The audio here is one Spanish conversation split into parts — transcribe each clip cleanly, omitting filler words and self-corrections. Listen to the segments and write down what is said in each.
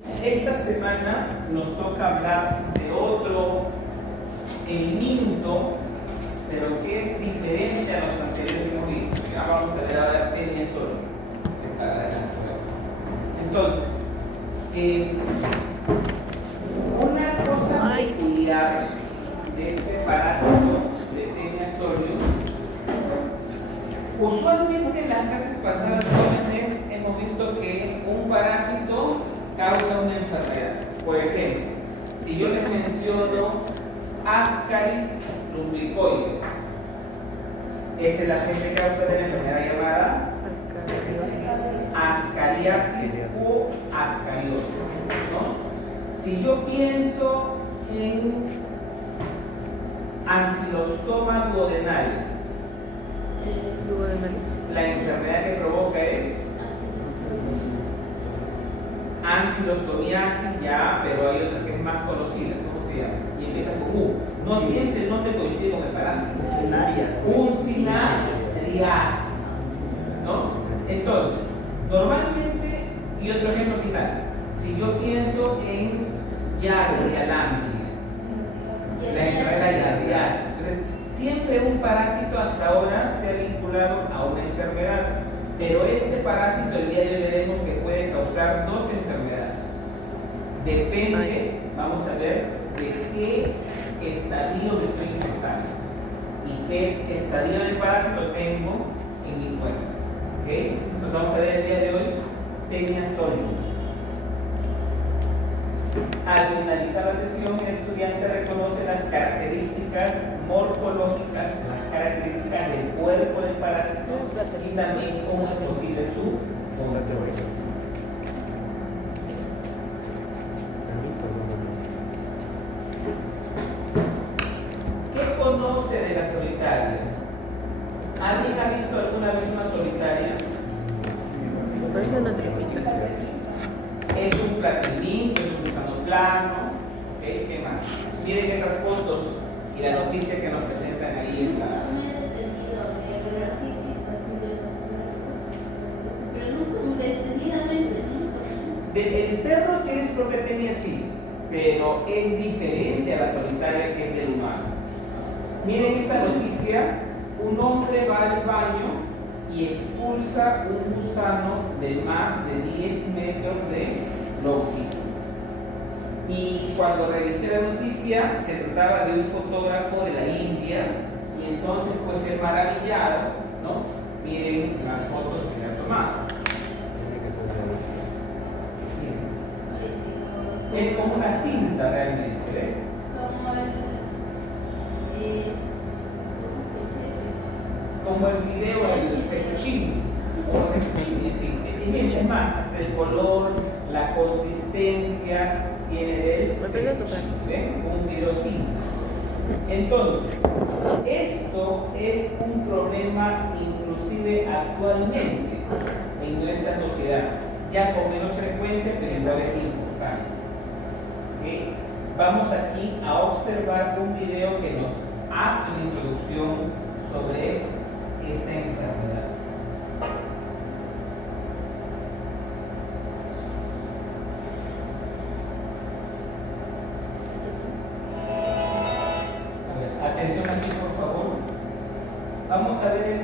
Esta semana nos toca hablar de otro elemento, pero que es diferente a los anteriores que hemos visto. Ya vamos a ver ahora pene solo. Entonces, una cosa peculiar de este parásito de Taenia solium, usualmente en las clases pasadas, jóvenes, hemos visto que un parásito causa una enfermedad. Por ejemplo, si yo les menciono Ascaris lumbricoides, es el agente causa de la enfermedad llamada ascariasis o ascariosis, ¿no? Si yo pienso en ancilostoma duodenal, la enfermedad que provoca es ancilostomiasis, ya, pero hay otra que es más conocida, ¿cómo se llama? Y empieza con U. No siempre el nombre coincide con el parásito. Uncilariasis, ¿no? Entonces, normalmente, y otro ejemplo final, si yo pienso en Giardia lamblia, la enfermedad de la giardiasis, entonces siempre un parásito hasta ahora se ha vinculado a una enfermedad. Pero este parásito el día de hoy veremos que puede causar dos enfermedades. Depende, vamos a ver, de qué estadio me estoy infectando y qué estadio del parásito tengo en mi cuerpo. ¿Okay? Entonces vamos a ver el día de hoy Taenia solium. Al finalizar la sesión, el estudiante reconoce las características morfológicas, las características del cuerpo del parásito y también cómo es posible su control. ¿Qué conoce de la solitaria? ¿Alguien ha visto alguna vez una solitaria? Parece una tripita. Es un platilín, es un gusano plano. ¿Okay? ¿Qué más? Miren esas fotos y la noticia que nos presentan ahí en la... El perro tiene su propia tenia, sí, pero es diferente a la solitaria que es del humano. Miren esta noticia: un hombre va al baño y expulsa un gusano de más de 10 metros de longitud. Y cuando revisé la noticia, se trataba de un fotógrafo de la India, y entonces pues ser maravillado, ¿no? Miren las fotos que le ha tomado. Es como una cinta realmente, ¿eh? Como el fideo, el fettuccine, o fettuccine, sí. Es más, hasta el color, la consistencia viene del fettuccine, ¿ven? Un fideo cinta. Entonces, esto es un problema inclusive actualmente en nuestra sociedad, ya con menos frecuencia, pero igual es importante. ¿Okay? Vamos aquí a observar un video que nos hace una introducción sobre esta enfermedad. Atención aquí, por favor. Vamos a ver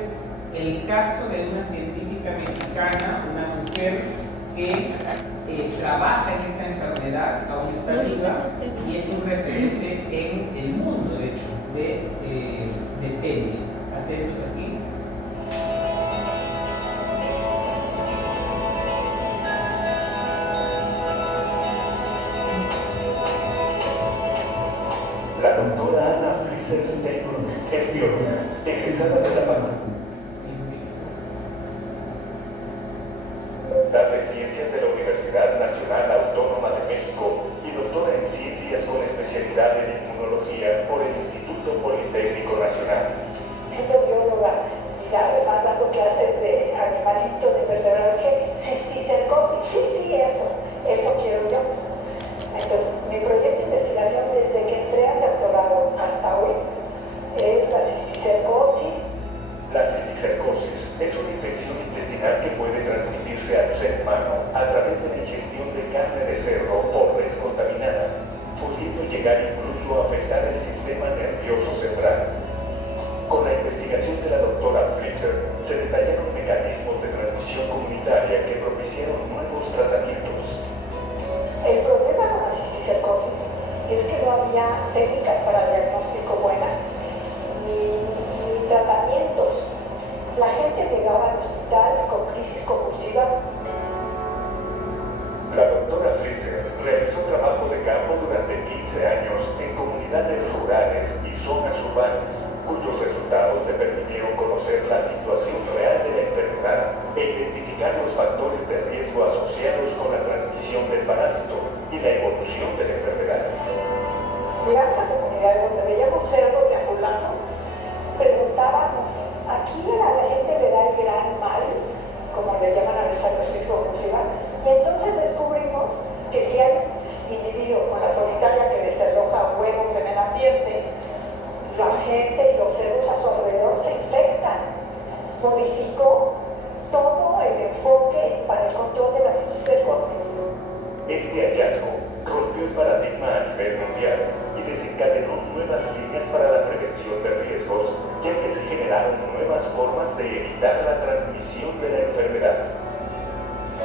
el caso de una científica mexicana, una mujer que trabaja en esta enfermedad, aún está viva, y es un referente en el mundo, de hecho, de Taenia. Atentos aquí. La doctora Ana Frisser-Steinbrunn es bióloga, egresada de la PAMA. De Ciencias de la Universidad Nacional Autónoma de México y doctora en Ciencias con especialidad en Inmunología por el Instituto Politécnico Nacional. Siendo bióloga y además dando clases de animalitos, de vertebrados, cisticercosis, sí, eso quiero yo. Entonces, mi proyecto de investigación desde que entré al doctorado hasta hoy es la cisticercosis. La cisticercosis es una infección intestinal que puede transmitirse al ser humano a través de la ingestión de carne de cerdo pudiendo llegar incluso a afectar el sistema nervioso central. Con la investigación de la doctora Freezer, se detallaron mecanismos de transmisión comunitaria que propiciaron nuevos tratamientos. El problema con la cisticercosis es que no había técnicas para diagnóstico buenas ni tratamientos. La gente llegaba al hospital con crisis convulsiva. La doctora Freezer realizó trabajo de campo durante 15 años en comunidades rurales y zonas urbanas, cuyos resultados le permitieron conocer la situación real de la enfermedad e identificar los factores de riesgo asociados con la transmisión del parásito y la evolución de la enfermedad. Llegamos a comunidades donde veíamos cerdos deambulando, preguntábamos, ¿aquí a la gente le da el gran mal, como le llaman a veces la crisis convulsiva? Y entonces descubrimos que si hay un individuo con la solitaria que desaloja huevos en el ambiente, la gente y los cerdos a su alrededor se infectan. Modificó todo el enfoque para el control de la cisticercosis. Este hallazgo rompió el paradigma a nivel mundial y desencadenó nuevas líneas para la prevención de riesgos, ya que se generaron nuevas formas de evitar la transmisión de la enfermedad.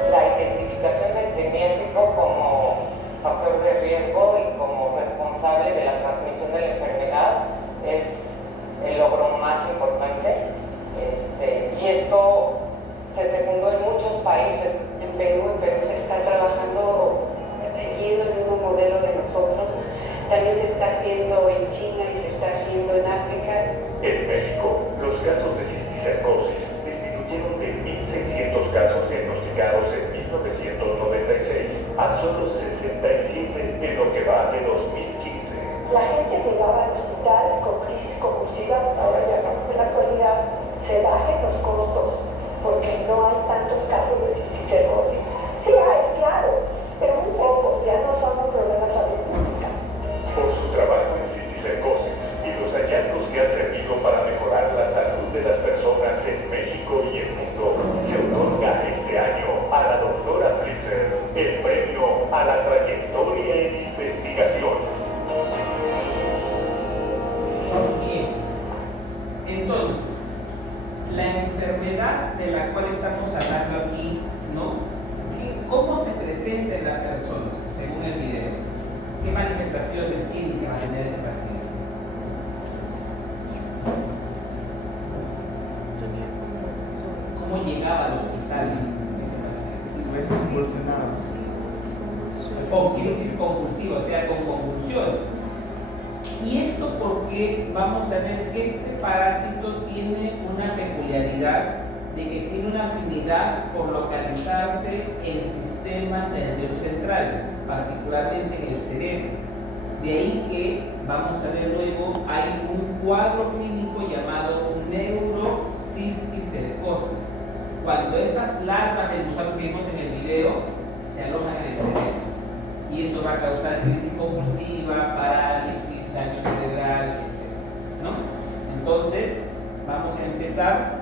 La identificación del triniésico como factor de riesgo y como responsable de la transmisión de la enfermedad es el logro más importante. Y esto se secundó en muchos países. En Perú se está trabajando seguido el mismo modelo de nosotros. También se está haciendo en China y se está haciendo en África. En México, los casos de cisticercosis disminuyeron de 1.600 casos diagnosticados en 1996 a solo 67 en lo que va de 2015. La gente llegaba al hospital con crisis convulsivas, ahora ya no, en la actualidad se bajen los costos porque no hay tantos casos de cisticercosis. Sí hay, claro, pero muy pocos, ya no son un problema de salud pública. Por su trabajo en cisticercosis y los hallazgos que han servido para mejorar la salud de las personas en México y el mundo, se otorga este año a la doctora Freezer el premio a la trayectoria en investigación. Bien, entonces, la enfermedad de la cual estamos hablando aquí, ¿no? ¿Cómo se presenta en la persona, según el video? ¿Qué manifestaciones clínicas va a tener ese paciente? ¿Cómo llegaba al hospital ese paciente? Convulsionados. Con crisis convulsiva, o sea, con convulsiones. Y esto porque vamos a ver que este parásito tiene una peculiaridad de que tiene una afinidad por localizarse en el sistema nervioso central, particularmente en el cerebro. De ahí que, vamos a ver luego, hay un cuadro clínico llamado neurocisticercosis, cuando esas larvas del gusano que vimos en el video se alojan en el cerebro. Y eso va a causar crisis convulsiva, parálisis, daño cerebral, etc. ¿No? Entonces, vamos a empezar.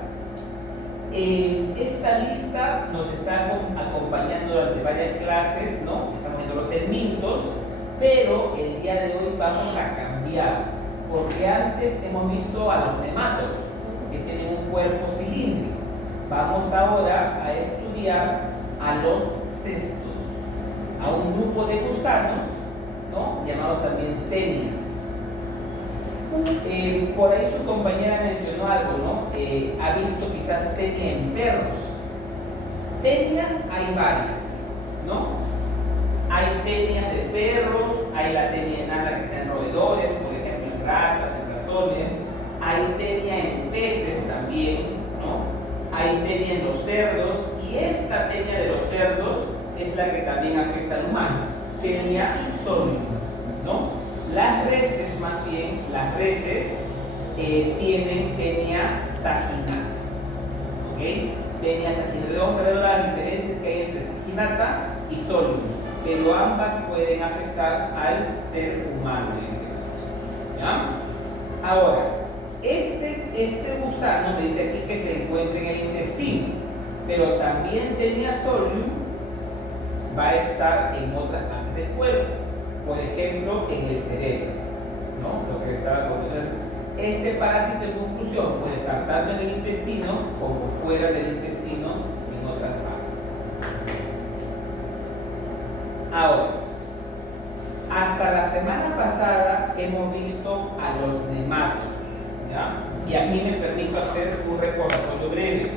En esta lista nos estamos acompañando durante varias clases, ¿no? Estamos viendo los segmentos, pero el día de hoy vamos a cambiar, porque antes hemos visto a los nemátodos, que tienen un cuerpo cilíndrico. Vamos ahora a estudiar a los cestos, a un grupo de gusanos, ¿no? Llamados también tenias. Por ahí su compañera mencionó algo, ¿no? Ha visto quizás tenia en perros. Tenias hay varias, ¿no? Hay tenias de perros, hay la tenia enana que está en roedores, por ejemplo en ratas, en ratones. Hay tenia en peces también, ¿no? Hay tenia en los cerdos, y esta tenia de los cerdos es la que también afecta al humano, tenia solium, ¿no? Las reses, más bien, las reses tienen tenia saginata, ¿ok? Tenia saginata. Vamos a ver ahora las diferencias que hay entre saginata y solium, pero ambas pueden afectar al ser humano en este caso, ¿ya? Ahora, este gusano me dice aquí que se encuentra en el intestino, pero también tenia solium va a estar en otras partes del cuerpo. por ejemplo, en el cerebro, ¿no? Lo que estaba contando. Este parásito, en conclusión, puede estar tanto en el intestino como fuera del intestino en otras partes. Ahora, hasta la semana pasada hemos visto a los nemátodos, ¿ya? Y aquí me permito hacer un recordatorio breve.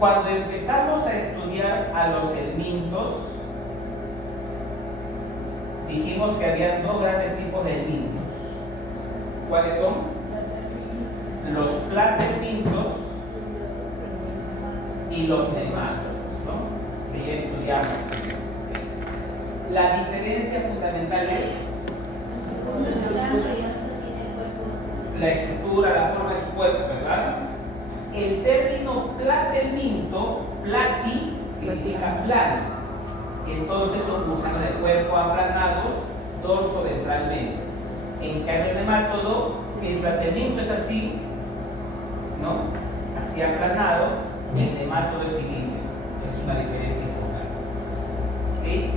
Cuando empezamos a estudiar a los helmintos, dijimos que había dos grandes tipos de helmintos. ¿Cuáles son? Los platelmintos y los nemátodos, ¿no? Que ya estudiamos. La diferencia fundamental es la estructura, la forma de su cuerpo, ¿verdad? El término platelminto, plati, significa plano. Entonces son gusanos de cuerpo aplanados dorso-ventralmente. En cambio, el nemátodo, si el platelminto es así, ¿no? Así aplanado, el nemátodo es cilíndrico. Es una diferencia importante. ¿Sí?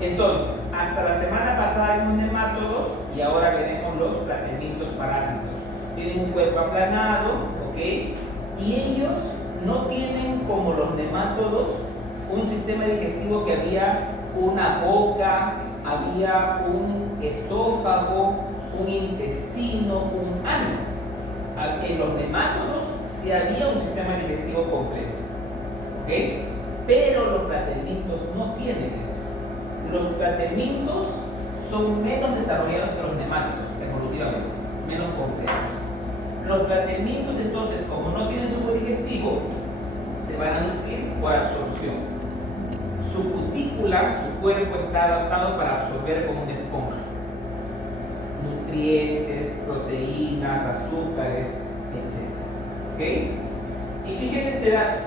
Entonces, hasta la semana pasada vimos nemátodos y ahora veremos los platelmintos parásitos. Tienen un cuerpo aplanado, ¿ok? Y ellos no tienen, como los nemátodos, un sistema digestivo que había una boca, había un esófago, un intestino, un ano. En los nemátodos sí había un sistema digestivo completo, ¿ok? Pero los platelmintos no tienen eso. Los platelmintos son menos desarrollados que los nemátodos, evolutivamente, menos completos. Los platelmintos, entonces, como no tienen tubo digestivo, se van a nutrir por absorción. Su cutícula, su cuerpo está adaptado para absorber como una esponja nutrientes, proteínas, azúcares, etc. ¿Ok? Y fíjese este dato.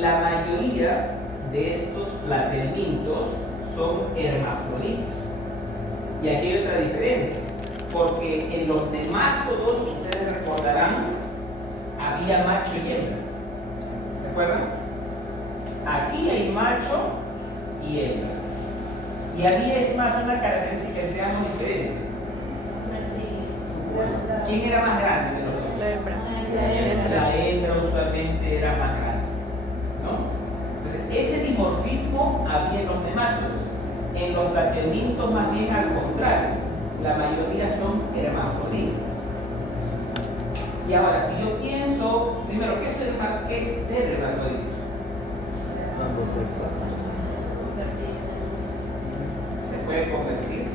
La mayoría de estos platelmintos son hermafroditas. Y aquí hay otra diferencia, porque en los nemátodos, ustedes recordarán, había macho y hembra. ¿Se acuerdan? Aquí hay macho y hembra. Y había, es más, una característica entre ambos diferente. ¿Quién era más grande de los dos? La hembra. La hembra usualmente era más grande, ¿no? Entonces, ese dimorfismo había en los nemátodos. En los platelmintos, más bien al contrario, la mayoría son hermafroditas. Y ahora, si yo pienso, primero, ¿qué es ser hermafrodita? Ambos sexos. ¿Se puede convertir?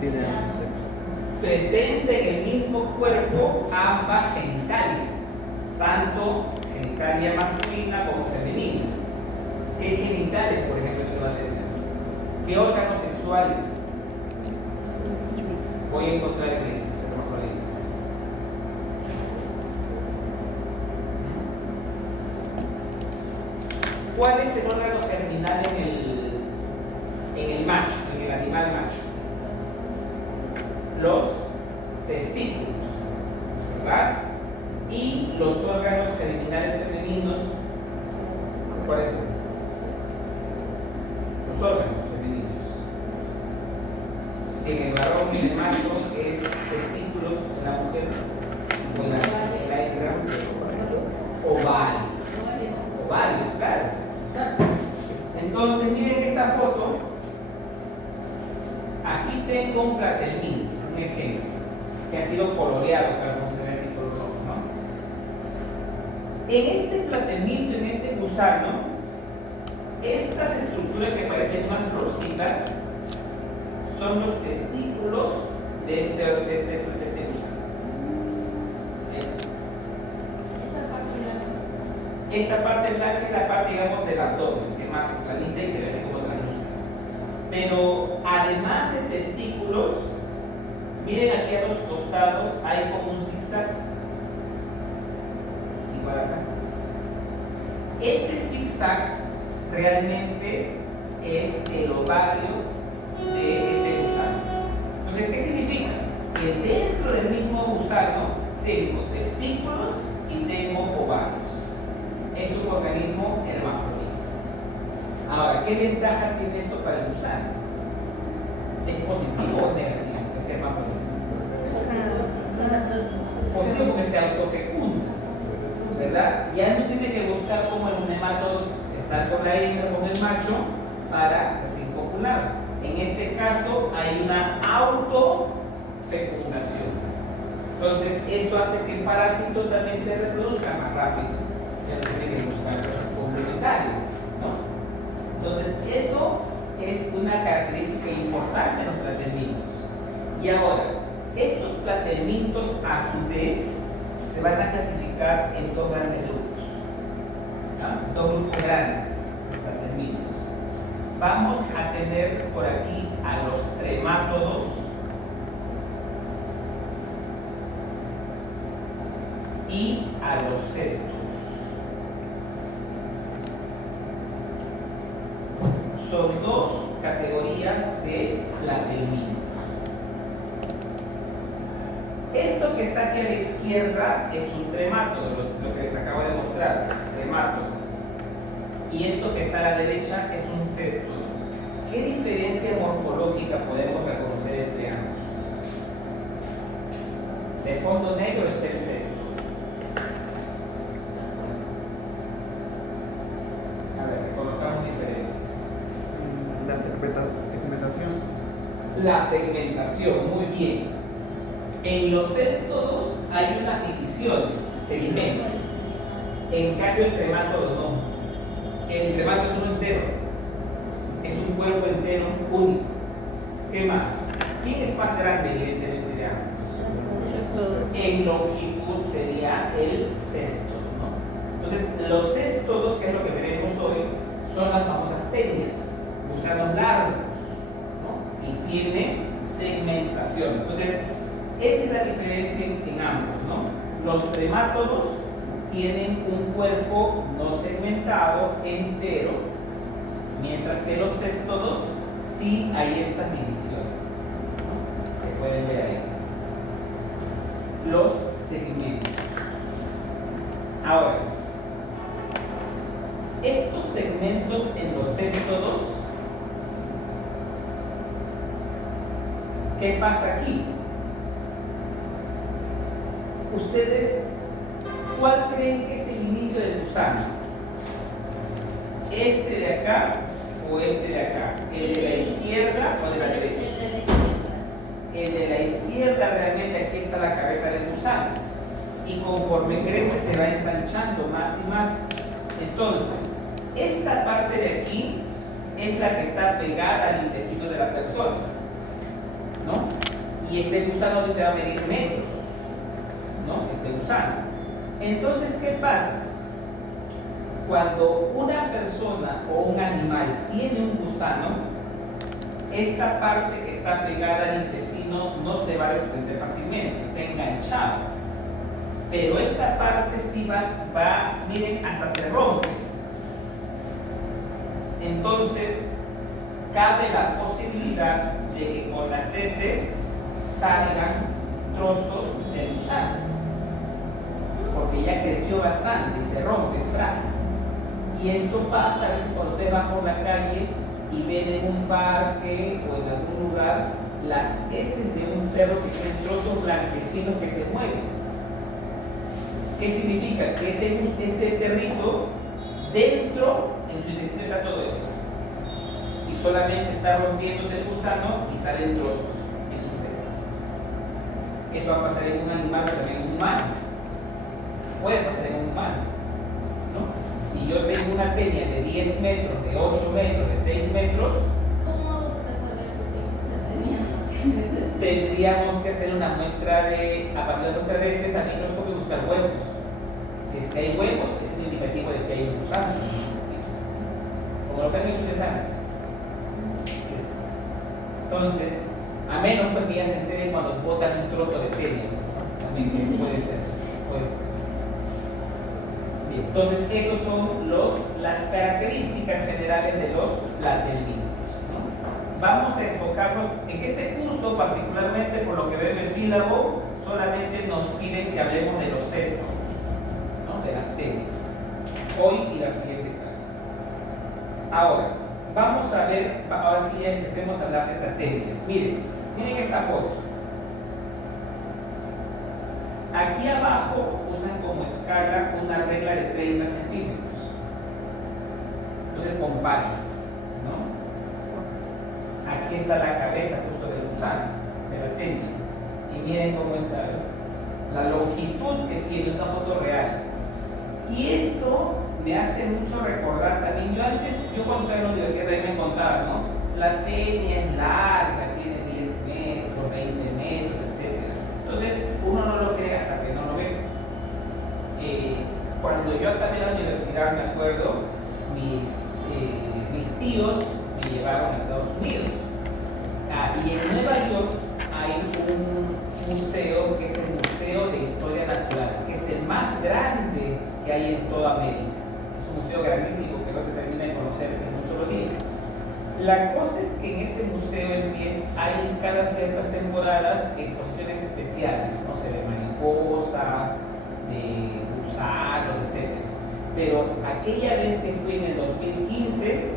Tiene ambos sexos. Presente en el mismo cuerpo ambas genitalia, tanto genitalia masculina como femenina. ¿Qué genitales, por ejemplo, se va a tener? ¿Qué órganos sexuales voy a encontrar en estos hermafroditas? ¿Cuál es el órgano germinal en el macho, en el animal macho? Los testículos, ¿verdad? Y los órganos germinales femeninos, ¿cuáles son? Los órganos femeninos. Si en el varón y en el macho es testículos, en la mujer, o en la hembra, ovarios, claro. Exacto. Entonces, miren esta foto. Aquí tengo un platelminto, un ejemplo, que ha sido coloreado, para mostrar este color rojo, ¿no? En este platelminto, en este gusano, estas estructuras que parecen unas florcitas son los testículos de este gusano. Esta parte blanca es la parte, digamos, del abdomen, que más clarita y se ve así como translúcida. Pero además de testículos, miren aquí a los costados hay como un zigzag. Igual acá. Ese zigzag realmente es el ovario de este gusano. Entonces, ¿qué significa? Que dentro del mismo gusano tengo testículos y tengo ovarios. Es un organismo hermafrodita. Ahora, ¿qué ventaja tiene esto para el gusano? ¿Es positivo o negativo? Que sea más positivo porque se autofecunda, ¿verdad? Ya no tiene que buscar como los nematodos estar con la hembra, con el macho, para así copular. En este caso hay una autofecundación. Entonces, eso hace que el parásito también se reproduzca más rápido. Ya no tiene que buscar cosas complementarias, ¿no? Entonces, eso es una característica importante en los platelmintos. Y ahora, estos platelmintos a su vez se van a clasificar en dos grandes grupos, ¿no? Dos grupos grandes de platelmintos. Vamos a tener por aquí a los tremátodos y a los cestos. Son dos categorías de platelmintos. Esto que está aquí a la izquierda es un tremátodo, lo que les acabo de mostrar, tremátodo. Y esto que está a la derecha es un cesto. ¿Qué diferencia morfológica podemos reconocer entre ambos? De fondo negro es el cesto. A ver, colocamos diferencias. La segmentación. La segmentación, muy bien. En los céstodos hay unas divisiones, segmentos. En cambio, el tremátodo no. El tremátodo es uno entero. Es un cuerpo entero único. ¿Qué más? ¿Quién es más grande, evidentemente, de ambos? En longitud sería el cesto, ¿no? Entonces, los céstodos, que es lo que veremos hoy, son las famosas tenias, gusanos largos, ¿no? Y tiene segmentación. Entonces, esa es la diferencia en ambos, ¿no? Los tremátodos tienen un cuerpo no segmentado, entero, mientras que los céstodos sí hay estas divisiones, ¿no? Que pueden ver ahí. Los segmentos. Ahora, estos segmentos en los céstodos, ¿qué pasa aquí? ¿Ustedes cuál creen que es el inicio del gusano? ¿Este de acá o este de acá? ¿El de la izquierda o de la derecha? El de la izquierda, realmente aquí está la cabeza del gusano. Y conforme crece se va ensanchando más y más. Entonces, esta parte de aquí es la que está pegada al intestino de la persona, ¿no? Y este gusano se va a medir metros, ¿no? Este gusano. Entonces, ¿qué pasa? Cuando una persona o un animal tiene un gusano, esta parte que está pegada al intestino no se va a desprender fácilmente, está enganchado. Pero esta parte sí va, miren, hasta se rompe. Entonces, cabe la posibilidad de que con las heces salgan trozos de gusano, porque ya creció bastante y se rompe, es frágil. Y esto pasa a veces cuando ustedes van por la calle y ven en un parque o en algún lugar las heces de un perro que tiene trozos blanquecinos que se mueven. ¿Qué significa? Que ese perrito dentro, en su intestino está todo esto. Y solamente está rompiéndose el gusano y salen trozos en sus heces. Eso va a pasar en un animal, pero también en un humano. Puede pasar en un humano, ¿no? Si yo tengo una tenia de 10 metros, de 8 metros, de 6 metros, ¿cómo resolver su tenia? tendríamos que hacer una muestra de, a partir de la muestra de heces al microscopio y buscar huevos. Si es que hay huevos, es un indicativo de que hay un gusano en el intestino. Como lo que han hecho ustedes antes. Entonces, a menos pues que ya se enteren cuando botan un trozo de tenia, ¿no? También que puede ser. Bien, entonces, esas son las características generales de los platelmintos, ¿no? Vamos a enfocarnos en este curso, particularmente por lo que veo en el sílabo, solamente nos piden que hablemos de los cestos, ¿no? De las tenias, hoy y la siguiente clase. Ahora, vamos a ver, ahora sí ya empecemos a hablar de esta técnica. Miren esta foto. Aquí abajo usan como escala una regla de 30 centímetros. Entonces comparen, ¿no? Aquí está la cabeza justo del gusano, de la técnica. Y miren cómo está, ¿no? La longitud que tiene una foto real. Y esto me hace mucho recordar también, yo cuando estaba en la universidad también me contaba, ¿no? La técnica es larga, tiene 10 metros, 20 metros, etc. Entonces uno no lo cree hasta que no lo ve. Cuando yo acabé la universidad, me acuerdo, mis tíos me llevaron a Estados Unidos. Y en Nueva York hay un museo que es el Museo de Historia Natural, que es el más grande que hay en toda América. Es un museo grandísimo que no se termina de conocer en un solo día. La cosa es que en ese museo hay cada ciertas temporadas exposiciones especiales, no sé, de mariposas, de gusanos, etc. Pero aquella vez que fui en el 2015,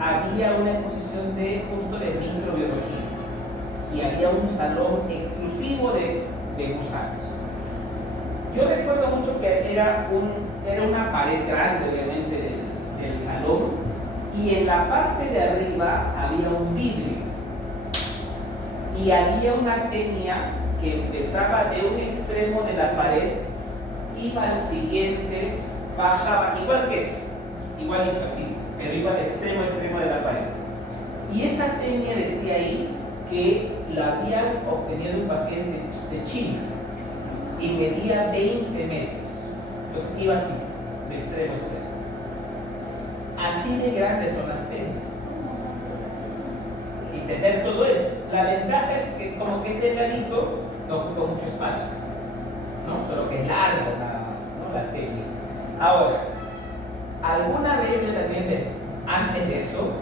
había una exposición justo de microbiología y había un salón exclusivo de gusanos. Yo recuerdo mucho que era una pared grande, obviamente, del salón, y en la parte de arriba había un vidrio y había una técnica que empezaba de un extremo de la pared, iba al siguiente, bajaba, igual que eso, igualito así, pero iba de extremo a extremo de la pared. Y esa técnica decía ahí que la habían obtenido de un paciente de China y medía 20 metros. Entonces iba así, de extremo a extremo. Así de grandes son las técnicas. Y tener todo eso. La ventaja es que como que es delgadito, no ocupa mucho espacio, ¿no? Solo que es largo nada más, ¿no? La técnica. Ahora, alguna vez yo también, antes de eso,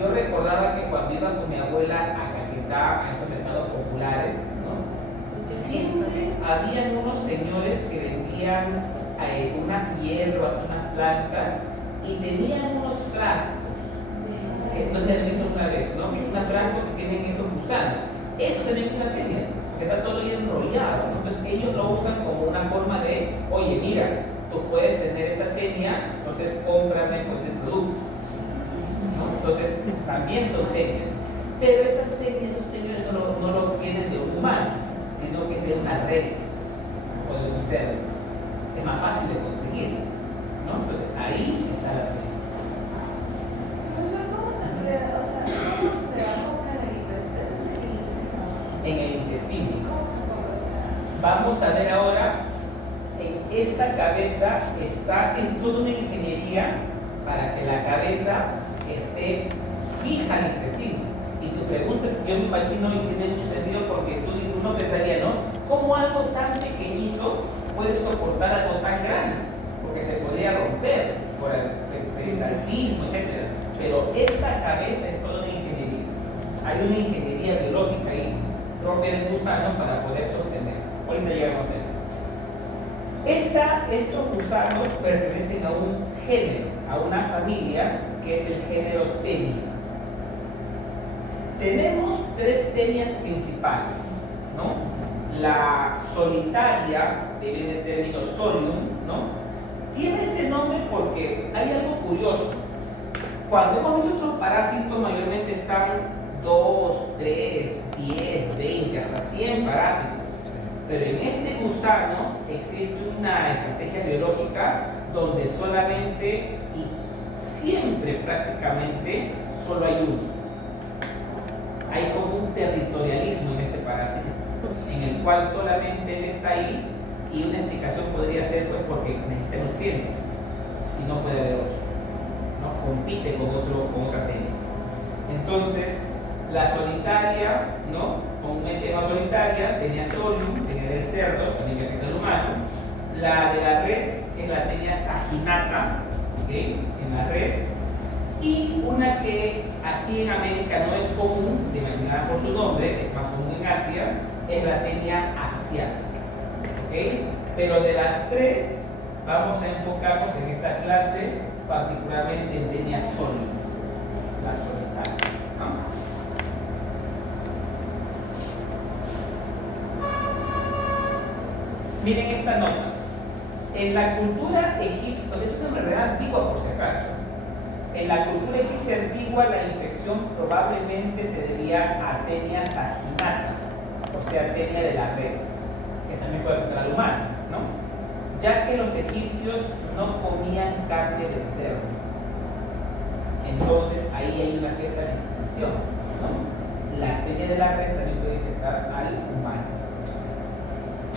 yo recordaba que cuando iba con mi abuela a Caquetá, a estos mercados populares, ¿no? Siempre habían unos señores que vendían unas hierbas, unas plantas, y tenían unos frascos, que no sé si han visto una vez, ¿no? Unos frascos que tienen esos gusanos. Eso también es una técnica, porque está todo bien enrollado, ¿no? Entonces ellos lo usan como una forma de, oye, mira, tú puedes tener esta técnica, entonces cómprame pues el producto, ¿no? Entonces también son técnicas, pero esas técnicas, esos señores no lo tienen de un humano, sino que es de una res o de un cerdo. Es más fácil de conseguir, ¿no? Entonces ahí está la técnica. ¿Cómo se emplea? O sea, ¿cómo se acopla el intestino? ¿Ese es el intestino? En el intestino. ¿Cómo se acopla? Vamos a ver ahora, en esta cabeza es toda una ingeniería para que la cabeza esté fija al intestino. Y tu pregunta, yo me imagino, y tiene mucho sentido porque uno pensaría, ¿no? ¿Cómo algo tan pequeñito puede soportar algo tan grande? Porque se podría romper por el peristaltismo, etc. Pero esta cabeza es toda una ingeniería. Hay una ingeniería biológica ahí, propia del gusano, para poder sostenerse. Ahorita llegamos a él. Estos gusanos pertenecen a un género, a una familia que es el género Taenia. Tenemos tres tenias principales, ¿no? La solitaria, que viene del término solium, ¿no? Tiene este nombre porque hay algo curioso. Cuando hemos visto otros parásitos, mayormente están 2, 3, 10, 20, hasta 100 parásitos. Pero en este gusano existe una estrategia biológica donde solamente y siempre prácticamente solo hay uno. Hay como un territorialismo en este parásito, en el cual solamente él está ahí, y una explicación podría ser pues porque necesita nutrientes y no puede haber otro, ¿no? Compite con otra técnica. Entonces, la solitaria, ¿no? Comúnmente más solitaria, tenía solium, tenía del cerdo, también que afecta al humano. La de la res es la tenia saginata, ¿okay? En la res. Y una que aquí en América no es común, se imaginará por su nombre, es más común en Asia, es la tenia asiática, ¿okay? Pero de las tres, vamos a enfocarnos en esta clase particularmente en tenia sólida, la solitaria, ¿no? Miren esta nota. En la cultura egipcia, o sea, esto es una enfermedad antigua por si acaso. En la cultura egipcia antigua la infección probablemente se debía a tenia saginata, o sea, tenia de la res, que también puede afectar al humano, ¿no? Ya que los egipcios no comían carne de cerdo. Entonces ahí hay una cierta distinción, ¿no? La tenia de la res también puede infectar al humano.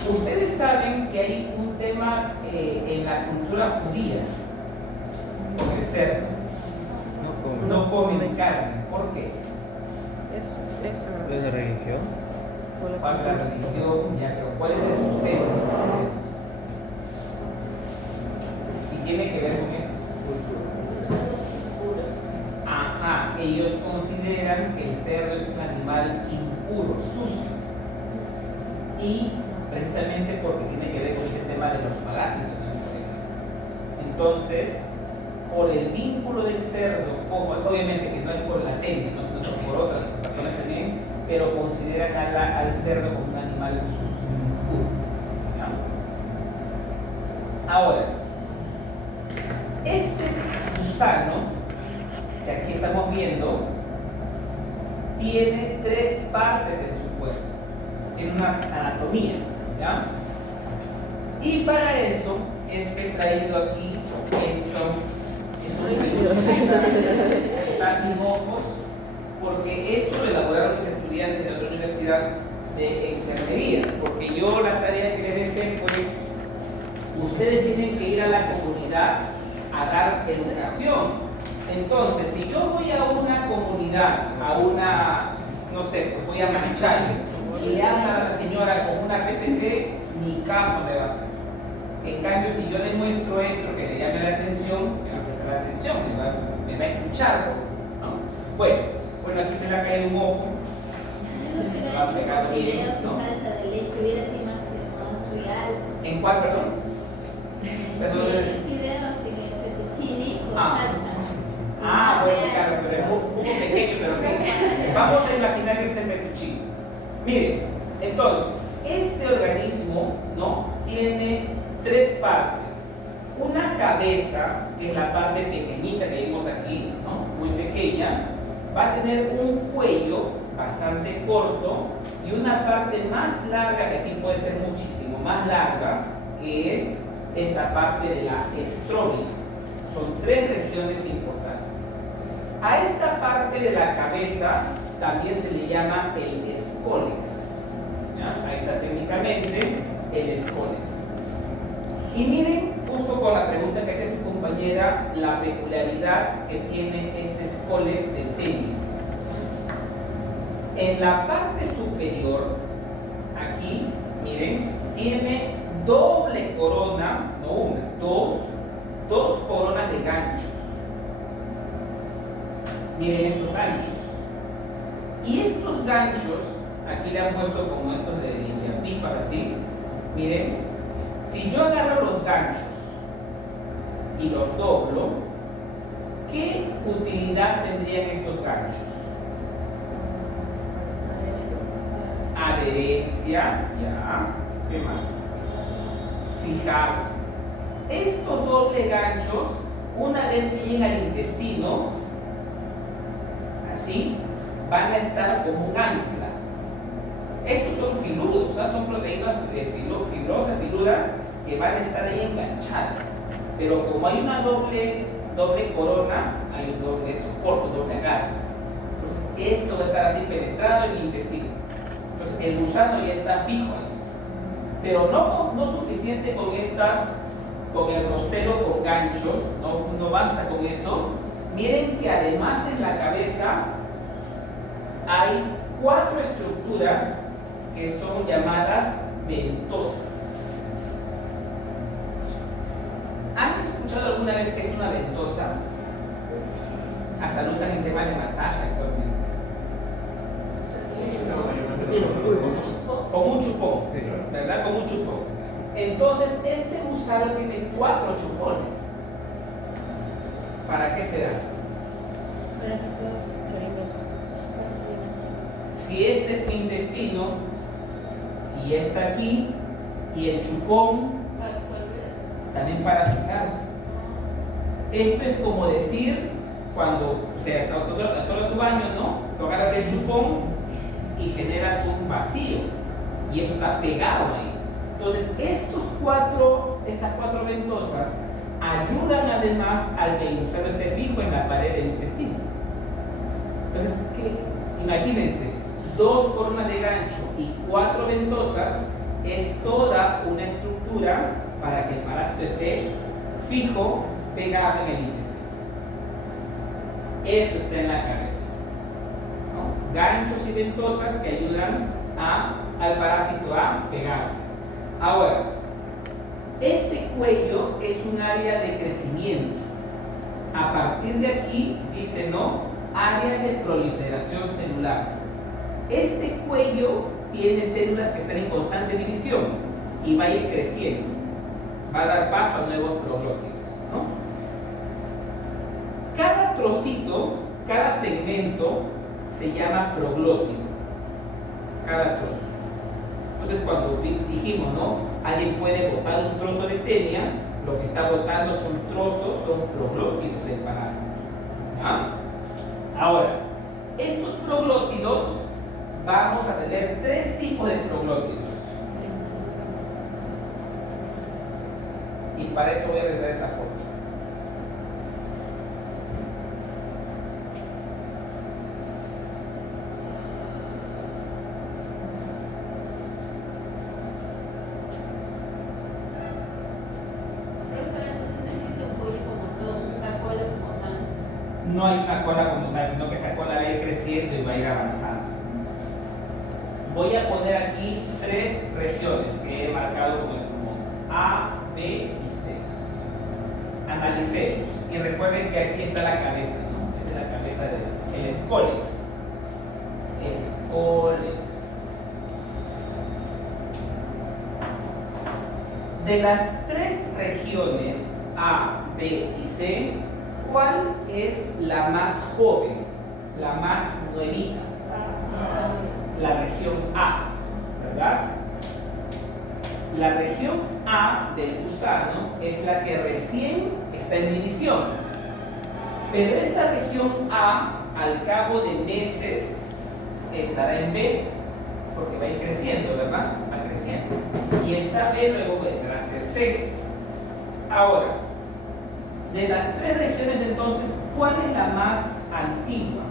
Ustedes saben que hay un tema en la cultura judía con el cerdo. No comen carne. ¿Por qué? ¿Es la religión? ¿Cuál es la religión? Ya, pero ¿cuál es el sustento de eso? Y tiene que ver con eso. Ajá, ellos consideran que el cerdo es un animal impuro, sucio. Y precisamente porque tiene que ver con ese tema de los parásitos en el cuerpo. Entonces, por el vínculo del cerdo, obviamente que no es por la tenia, no son por otras razones también, pero consideran al cerdo como un animal sucio, impuro. ¿Ya? Ahora, este gusano que aquí estamos viendo tiene 3 partes en su cuerpo, tiene una anatomía, ¿ya? Y para eso es que he traído aquí esto. Está sin ojos, porque esto lo elaboraron mis estudiantes de otra universidad de enfermería, porque yo la tarea que les dejé fue: ustedes tienen que ir a la comunidad a dar educación. Entonces, si yo voy a una comunidad, a una, no sé, pues voy a Manchayo, y le habla a la señora con una PTT, ni caso me va a hacer. En cambio, si yo le muestro esto que le llame la atención, me va a prestar la atención, me va a escuchar, ¿no? Bueno, aquí se le ha caído un ojo, me va a pegar bien, ¿no? Salsa de leche hubiera sido más real. ¿En cuál, perdón? Perdón. Fideos en el fettuccine con salsa. Bueno, claro, pero es un poco pequeño, pero sí. Vamos a imaginar que es el fettuccine. Miren, entonces, este organismo, ¿no?, tiene 3 partes. Una cabeza, que es la parte pequeñita que vimos aquí, ¿no?, muy pequeña. Va a tener un cuello bastante corto y una parte más larga, que aquí puede ser muchísimo más larga, que es esta parte de la estróbila. Son 3 regiones importantes. A esta parte de la cabeza también se le llama el escólex. ¿Ya? Ahí está técnicamente el escólex. Y miren, justo con la pregunta que hacía su compañera, la peculiaridad que tiene este escólex de tenia. En la parte superior, aquí, miren, tiene doble corona, no una, dos coronas de ganchos. Miren estos ganchos. Y estos ganchos, aquí le han puesto como estos de limpiapipas así. Miren, si yo agarro los ganchos y los doblo, ¿qué utilidad tendrían estos ganchos? Adherencia, ya. ¿Qué más? Fijarse. Estos dobles ganchos, una vez que lleguen al intestino, así, van a estar como un ancla. Estos son filudos, son proteínas fibrosas, filudas, que van a estar ahí enganchadas. Pero como hay una doble corona, hay un doble soporte, un doble agarre. Entonces, esto va a estar así penetrado en el intestino. Entonces, el gusano ya está fijo ahí. Pero no suficiente con el rostero con ganchos, no basta con eso. Miren que además en la cabeza hay 4 estructuras que son llamadas ventosas. ¿Han escuchado alguna vez que es una ventosa? Hasta lo usan en temas de masaje actualmente. Como un chupón, ¿verdad? Como un chupón. Entonces, este gusano tiene 4 chupones. ¿para qué se da? Por ejemplo, Si este es mi intestino y está aquí, y el chupón también para fijarse. Esto es como decir cuando, o sea, todo tu baño, ¿no? Tú agarras el chupón y generas un vacío y eso está pegado ahí. Entonces, estas cuatro ventosas ayudan además al que el gusano esté fijo en la pared del intestino. Entonces, imagínense, 2 coronas de gancho y 4 ventosas es toda una estructura para que el parásito esté fijo, pegado en el intestino. Eso está en la cabeza, ¿no? Ganchos y ventosas que ayudan al parásito a pegarse. Ahora, este cuello es un área de crecimiento. A partir de aquí dice, no, área de proliferación celular. Este cuello tiene células que están en constante división y va a ir creciendo, va a dar paso a nuevos proglótidos, ¿no? Cada trocito, cada segmento se llama proglótido, cada trozo. Entonces, cuando dijimos, ¿no? Alguien puede botar un trozo de tenia, lo que está botando son trozos, son proglótidos del parásito. ¿Ah? Ahora, estos proglótidos, vamos a tener 3 tipos de proglótidos. Y para eso voy a regresar esta foto. No hay una cola como tal, sino que esa cola va a ir creciendo y va a ir avanzando. Voy a poner aquí 3 regiones que he marcado como A, B y C. Analicemos. Y recuerden que aquí está la cabeza, ¿no? Esta es la cabeza del escólex. Escólex. De las 3 regiones A, B y C, ¿cuál es la más joven, la más nuevita? La región A, ¿verdad? La región A del gusano es la que recién está en división. Pero esta región A, al cabo de meses, estará en B, porque va a ir creciendo, ¿verdad? Va creciendo. Y esta B luego vendrá a ser C. Ahora, de las 3 regiones entonces, ¿cuál es la más antigua?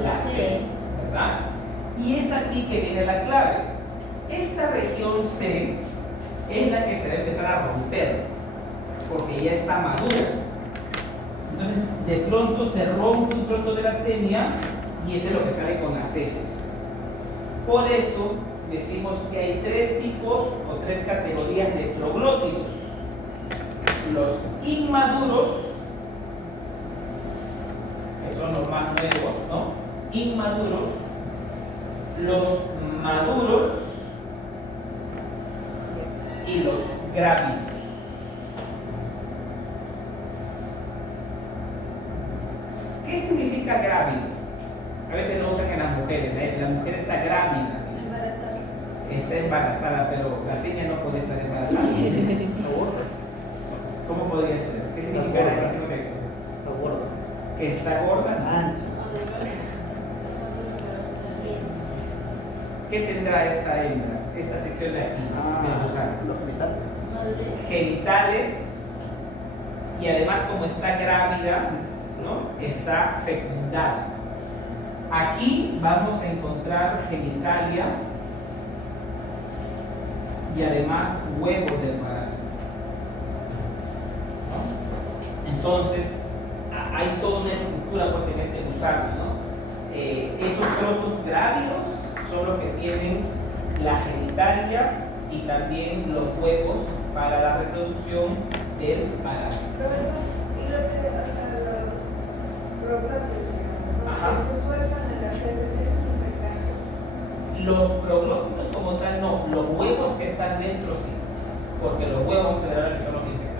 La C, ¿verdad? Y es aquí que viene la clave. Esta región C es la que se va a empezar a romper, porque ya está madura. Entonces, de pronto se rompe un trozo de la tenia y eso es lo que sale con las heces. Por eso decimos que hay 3 tipos o 3 categorías de proglótidos. Los inmaduros, que son los más nuevos, ¿no? Inmaduros, los maduros y los grávidos. ¿Qué significa grávido? A veces lo usan en las mujeres. La mujer está grávida, está embarazada, pero la tenia no puede estar embarazada. ¿Cómo podría ser? ¿Qué significará en este contexto? Está gorda. Que está gorda. Ancha. ¿Qué tendrá esta hembra? Esta sección de aquí, del gusano. Los genitales. Genitales, y además como está grávida, ¿no? Está fecundada. Aquí vamos a encontrar genitalia y además huevos del parásito. Entonces, hay toda una estructura pues, en este gusano, ¿no? Esos trozos grávidos son los que tienen la genitalia y también los huevos para la reproducción del parásito. Y lo que los proglótidos, digamos, que se sueltan en las heces, ese es infectante. Los proglótidos como tal no, los huevos que están dentro sí, porque los huevos vamos a ver que son los infectantes.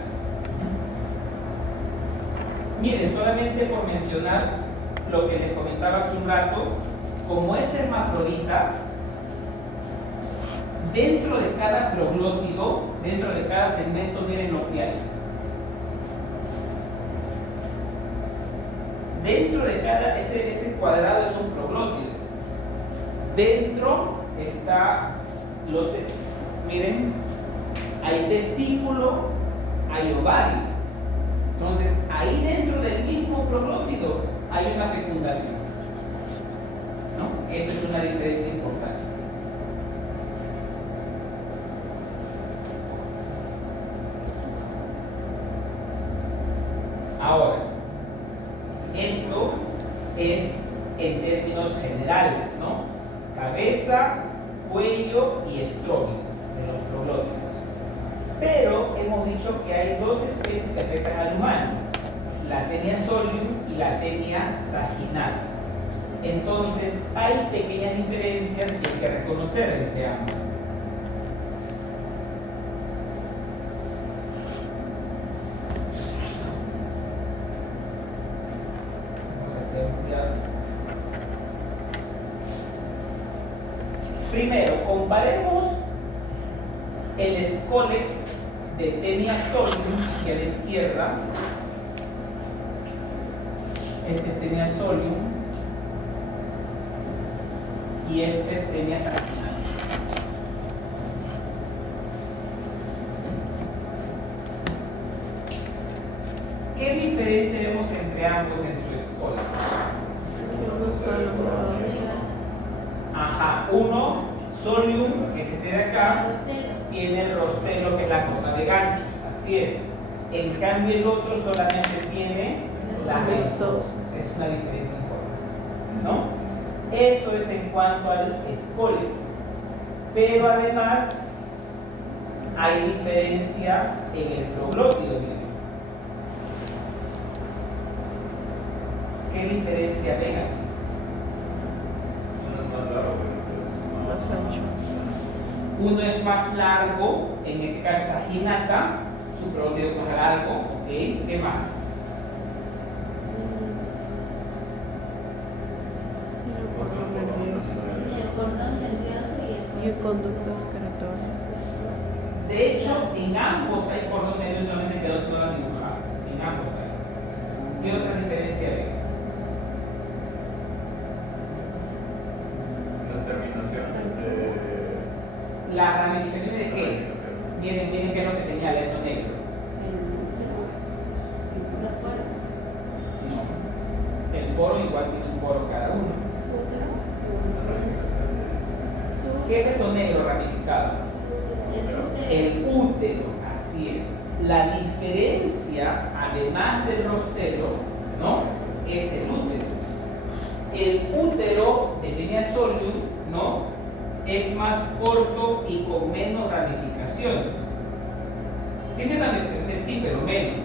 Miren, solamente por mencionar lo que les comentaba hace un rato, como es hermafrodita, dentro de cada proglótido, dentro de cada segmento, miren lo que hay. Dentro de cada, ese cuadrado es un proglótido. Dentro está, miren, hay testículo, hay ovario. Entonces, ahí dentro del mismo proglótido hay una fecundación, ¿no? Esa es una diferencia importante. Ahora, esto es en términos generales, ¿no? Cabeza, cuello y estróbilo de los proglótidos. Pero hemos dicho que hay dos especies que afectan al humano, la Taenia solium y la Taenia saginata. Entonces, hay pequeñas diferencias que hay que reconocer entre ambas. Primero, comparemos el escólex de Taenia solium, que a la izquierda, este es Taenia solium y este es Taenia saginata. ¿Qué diferencia vemos entre ambos en su escólex? Que uno está enamorado. Ajá, uno, solium, que es este de acá, tiene el rostelo, que es la forma de ganchos, así es. En cambio el otro solamente tiene las ventos. Es una diferencia importante, ¿no? Eso es en cuanto al escólex. Pero además hay diferencia en el proglótido, miren. ¿Qué diferencia ven aquí? Más ancho. Uno es más largo, en este caso saginata, su proglótido más largo, ¿ok? ¿Qué más? Tiene un cordón nervioso Y el cordón nervioso y el conducto excretor. De hecho, en ambos hay cordón nervioso, solamente que otros no lo han dibujado. En ambos hay. ¿Qué otra diferencia hay? Las terminaciones de... ¿Las ramificaciones de qué? Miren qué es lo que señala eso negro. Los poros. No. El poro igual tiene un poro cada uno. ¿Qué es eso negro ramificado? El útero, así es. La diferencia, además del rostero, ¿no? Es el útero. El útero de Taenia solium, ¿no? Es más corto y con menos ramificaciones. Tiene ramificaciones, sí, pero menos.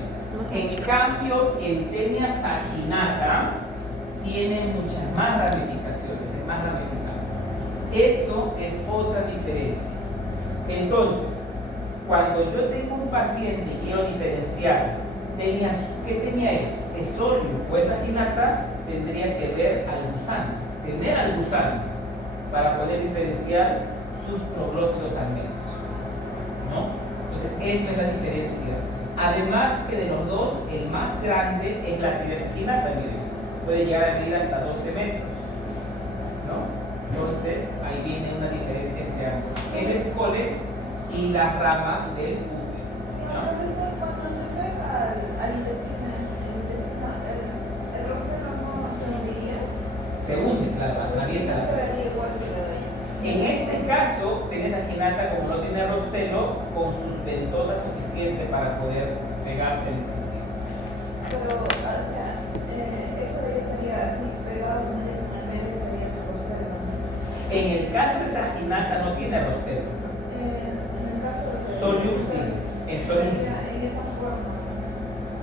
En cambio, el Taenia saginata tiene muchas más ramificaciones, es más ramificado. Eso es otra diferencia. Entonces, cuando yo tengo un paciente y quiero diferenciar, ¿qué Taenia es? ¿Es solium o es saginata? Tendría que ver al gusano, tener al gusano para poder diferenciar sus proglótidos al menos, ¿no? Entonces, eso es la diferencia. Además que de los dos, el más grande es la Taenia saginata, miren, puede llegar a medir hasta 12 metros, ¿no? Entonces, ahí viene una diferencia entre ambos, el escólex y las ramas del útero, ¿no? Cuando se pega al intestino, el rostro no se hundiría. Se hunde, claro, atraviesa. En este caso, Taenia saginata, como no tiene rostelo, con sus ventosas suficientes para poder pegarse al intestino. Pero, o sea, eso ya estaría así pegado con el medio, estaría su rostro. En el caso de saginata no tiene rostelo. En el caso de Solium sí, en solium sí. en esa forma.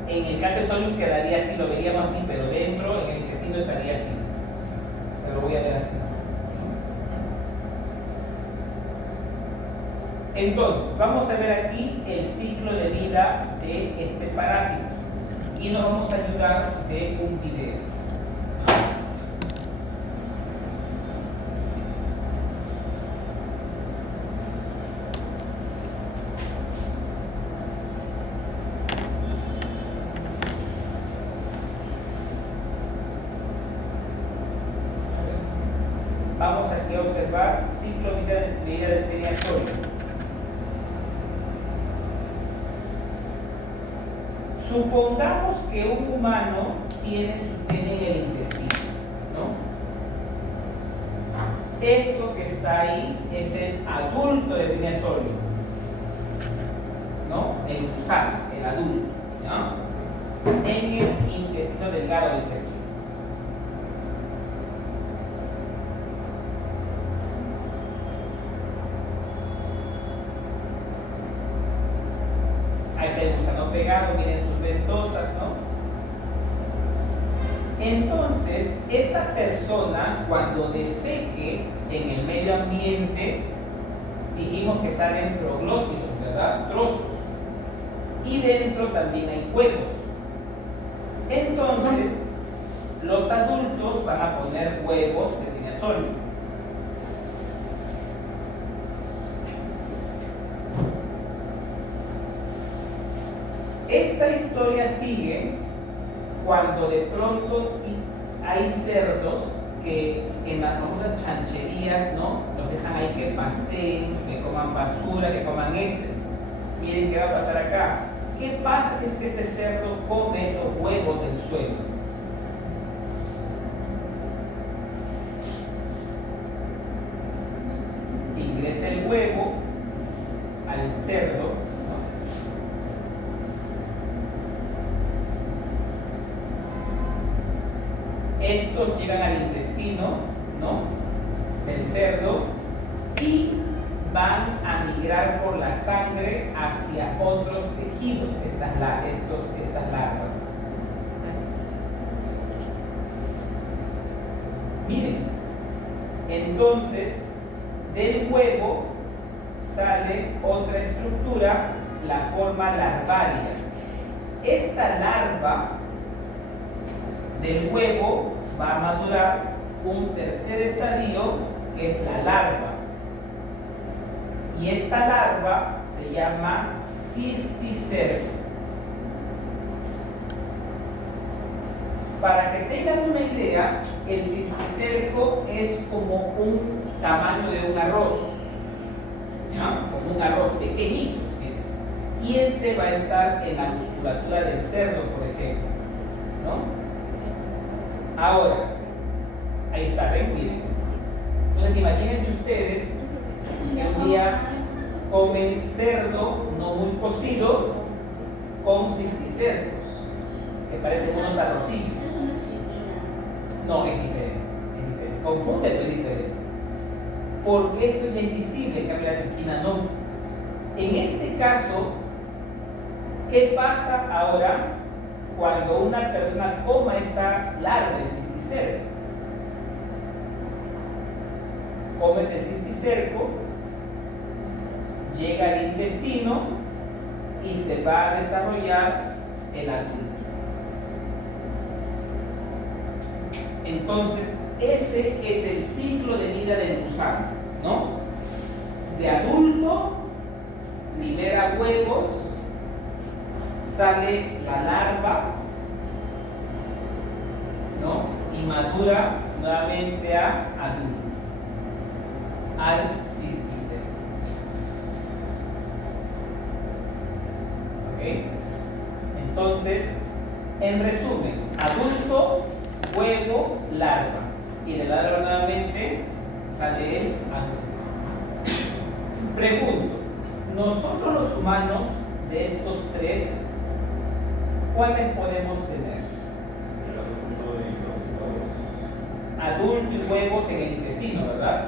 En el caso de solium quedaría así, lo veríamos así, pero dentro, en el intestino estaría así. Se lo voy a ver así. Entonces, vamos a ver aquí el ciclo de vida de este parásito. y nos vamos a ayudar de un video. Vamos aquí a observar ciclo de vida del teniasólido. Supongamos que un humano tiene su pene en el intestino, ¿no? Eso que está ahí es el adulto de teniasólido, ¿no? El gusano, el adulto, ¿no? En el intestino delgado del cerdo. Ahí está el gusano pegado, miren sus ventosas, ¿no? Entonces, esa persona, cuando defeque en el medio ambiente, dijimos que salen proglótidos, ¿verdad? Trozos. Y dentro también hay huevos. Entonces, los adultos van a poner huevos de teniasólido. Esta historia sigue cuando de pronto hay cerdos que en las famosas chancherías, ¿no? Los dejan ahí que pasteen, que coman basura, que coman heces. Miren qué va a pasar acá. ¿Qué pasa si es que este cerdo come esos huevos del suelo? Ingresa el huevo al cerdo. Estos llegan al intestino, ¿no? Del cerdo y van a migrar por la sangre hacia otros tejidos, estas larvas. Miren, entonces del huevo sale otra estructura, la forma larvaria. Esta larva del huevo va a madurar un tercer estadio que es la larva. Y esta larva se llama cisticerco. Para que tengan una idea, el cisticerco es como un tamaño de un arroz, ¿ya? Como un arroz pequeñito es. Y ese va a estar en la musculatura del cerdo, por ejemplo, ¿no? Ahora, ahí está, ven, miren. Entonces imagínense ustedes que un día comen cerdo no muy cocido con cisticercos, que parecen unos arrocillos. No, es diferente, es diferente. Confunde, pero es diferente. Porque esto es visible, en cambio la triquina no. En este caso, ¿qué pasa ahora cuando una persona coma esta larva del cisticerco? Comes el cisticerco, llega al intestino y se va a desarrollar el adulto. Entonces, ese es el ciclo de vida del gusano, ¿no? De adulto, libera huevos, sale la larva, ¿no? Y madura nuevamente a adulto, al cisticerco. ¿Ok? Entonces, en resumen, adulto, huevo, larva. Y de la larva nuevamente sale el adulto. Pregunto, nosotros los humanos, de estos tres, ¿cuáles podemos tener? Adulto y huevos en el intestino, ¿verdad?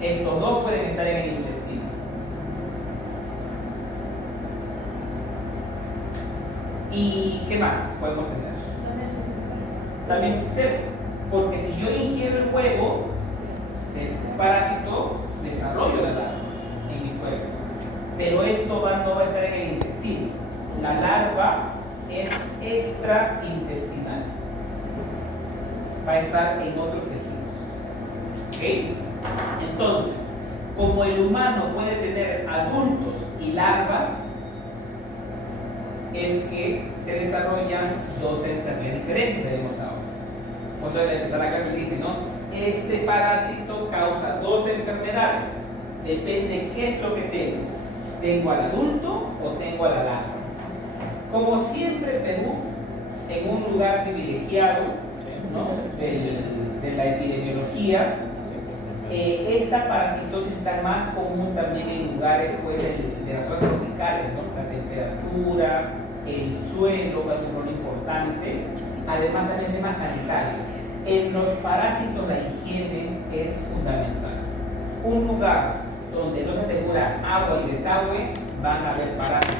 Estos dos pueden estar en el intestino. ¿Y qué más podemos tener? También cisticerco, porque si yo ingiero el huevo, el parásito, desarrollo la larva en mi cuerpo. Pero esto no va a estar en el intestino. La larva es extraintestinal. Va a estar en otros tejidos. ¿Ok? Entonces, como el humano puede tener adultos y larvas, es que se desarrollan dos enfermedades diferentes, veremos ahora. Por eso al empezar acá me dije, ¿no? Este parásito causa dos enfermedades. Depende qué es lo que tengo. ¿Tengo al adulto o tengo a la larva? Como siempre, Perú, en un lugar privilegiado, ¿no? de la epidemiología, esta parasitosis está más común también en lugares pues, de las zonas tropicales, ¿no? La temperatura, el suelo juega un rol importante, además también temas sanitarios. En los parásitos la higiene es fundamental. Un lugar donde no se asegura agua y desagüe, van a haber parásitos.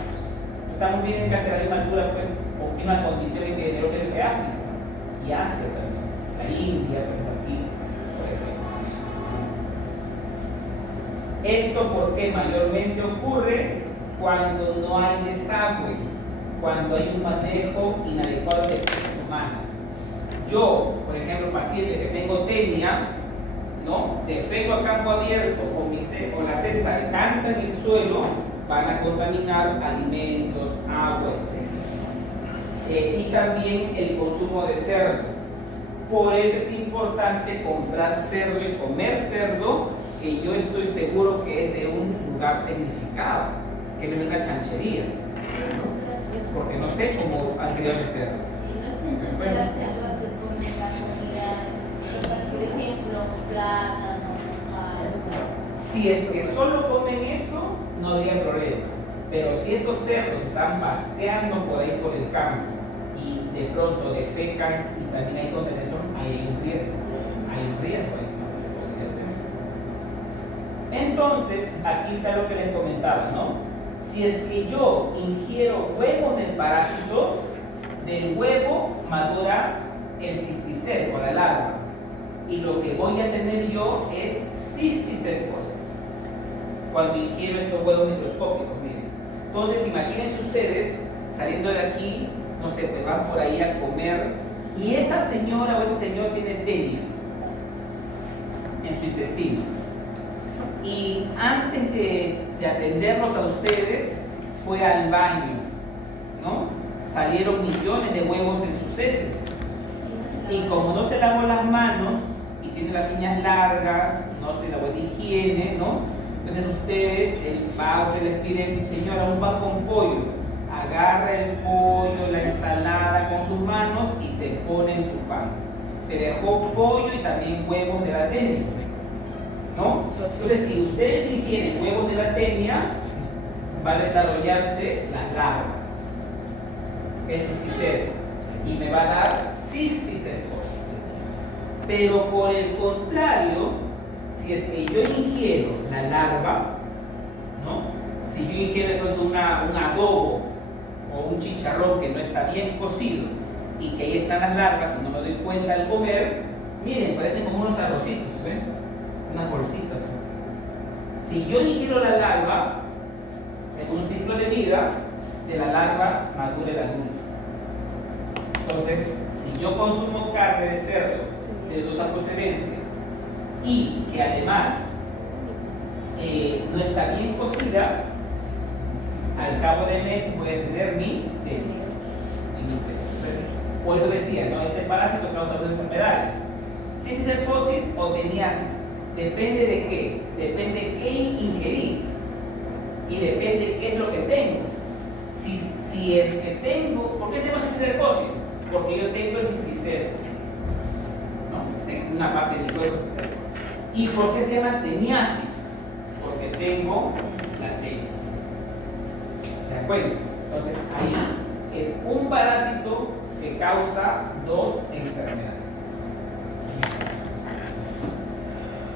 Estamos bien en casi a la misma altura, pues, con mismas condiciones que de África y Asia también, la India, por aquí, por ejemplo. Esto porque mayormente ocurre cuando no hay desagüe, cuando hay un manejo inadecuado de especies humanas. Yo, por ejemplo, paciente que tengo tenia, ¿no? Defeco a campo abierto o las heces alcanzan el suelo, van a contaminar alimentos, agua, etc. Y también el consumo de cerdo. Por eso es importante comprar cerdo y comer cerdo, que yo estoy seguro que es de un lugar tecnificado, que no es una chanchería, porque no sé cómo han criado ese cerdo. Y no tienes que la selva que come la comida, por ejemplo, plátano, Si es que solo comen eso, no habría problema. Pero si esos cerdos están pasteando por ahí por el campo y de pronto defecan y también hay contaminación, ahí hay un riesgo. Hay un riesgo ahí. Entonces, aquí está lo que les comentaba, ¿no? Si es que yo ingiero huevos del parásito, del huevo madura el cisticerco, la larva. Y lo que voy a tener yo es cisticercosis cuando ingiero estos huevos microscópicos, miren. Entonces, imagínense ustedes saliendo de aquí, no sé, pues van por ahí a comer y esa señora o ese señor tiene tenia en su intestino. Y antes de atenderlos a ustedes, fue al baño, ¿no? Salieron millones de huevos en sus heces. Y como no se lavó las manos y tiene las uñas largas, no se lavó de higiene, ¿no? Entonces ustedes, ustedes les piden, señora, un pan con pollo. Agarra el pollo, la ensalada con sus manos y te pone en tu pan. Te dejó pollo y también huevos de la tenia, ¿no? Entonces, si ustedes ingieren huevos de la tenia, va a desarrollarse las larvas, el cisticerco, y me va a dar cisticercosis. Pero por el contrario, si es que yo ingiero la larva, ¿no? Si yo ingiero de pronto un adobo o un chicharrón que no está bien cocido y que ahí están las larvas y no me doy cuenta al comer, miren, parecen como unos arrocitos, ¿ven? Unas bolsitas. Si yo ingiero la larva, según un ciclo de vida, de la larva madura el adulto. Entonces, si yo consumo carne de cerdo de dudosa procedencia y que además no está bien cocida, al cabo de meses voy a tener mi intestino. Por eso decía, ¿no? Este parásito causa dos enfermedades: cisticercosis o teniasis. Depende de qué, depende de qué ingerir y depende de qué es lo que tengo. Si es que tengo, ¿por qué se llama cisticercosis? Porque yo tengo el cisticerco, ¿no? Una parte del cuerpo cisticerco. ¿Y por qué se llama teniasis? Porque tengo la tenia. ¿Se dan cuenta? Entonces ahí es un parásito que causa dos enfermedades.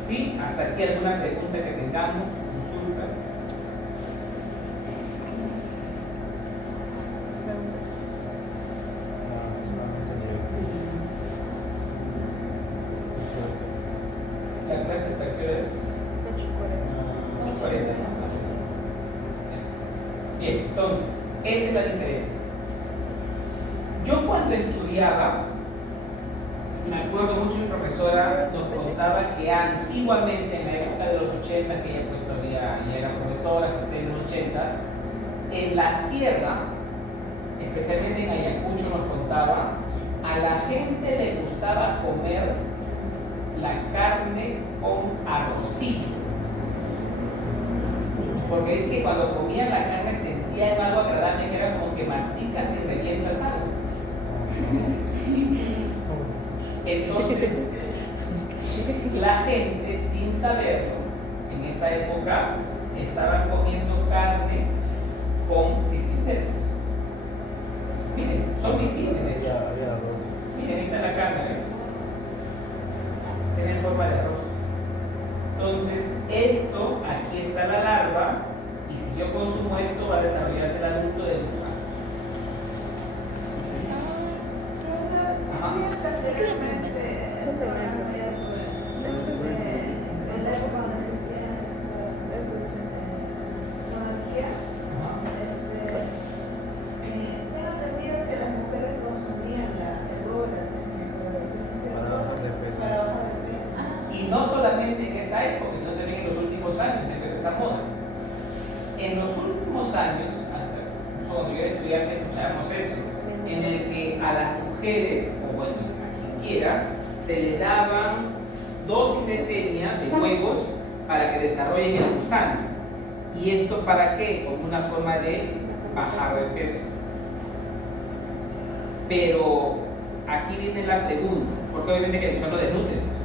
¿Sí? ¿Hasta aquí alguna pregunta que tengamos? ¿Consultas? ¿La clase hasta qué hora es? 8:40, ¿no? Bien, entonces, esa es la diferencia. Yo cuando estudiaba, me acuerdo mucho, mi profesora nos contaba que antiguamente, en la época de los 80, que ella pues todavía ya era profesora, hasta en los 80, en la sierra, especialmente en Ayacucho, nos contaba, a la gente le gustaba comer la carne con arrocillo. Porque dice que cuando comían la carne sentían algo agradable, que era como que masticas y revientas algo. Entonces, la gente, sin saberlo, en esa época, estaban comiendo carne con cisticercos. Miren, son visibles, de hecho. Miren, ahí está la carne, ¿eh? Tiene forma de arroz. Entonces, esto, aquí está la larva, y si yo consumo esto, va a desarrollarse el adulto de gusano. En la época donde existía la monarquía, tengo entendido que las mujeres consumían el huevo de la Para bajar de peso. para bajar de peso. Y no solamente en esa época, sino también en los últimos años empezó esa moda. En los últimos años, hasta cuando yo era estudiante, escuchábamos eso, en el que a las mujeres, o bueno, a quien quiera, se le daban dosis de tenia, de huevos, para que desarrollen el gusano. ¿Y esto para qué? Como una forma de bajar de peso. Pero aquí viene la pregunta, porque obviamente que son los de nutrientes,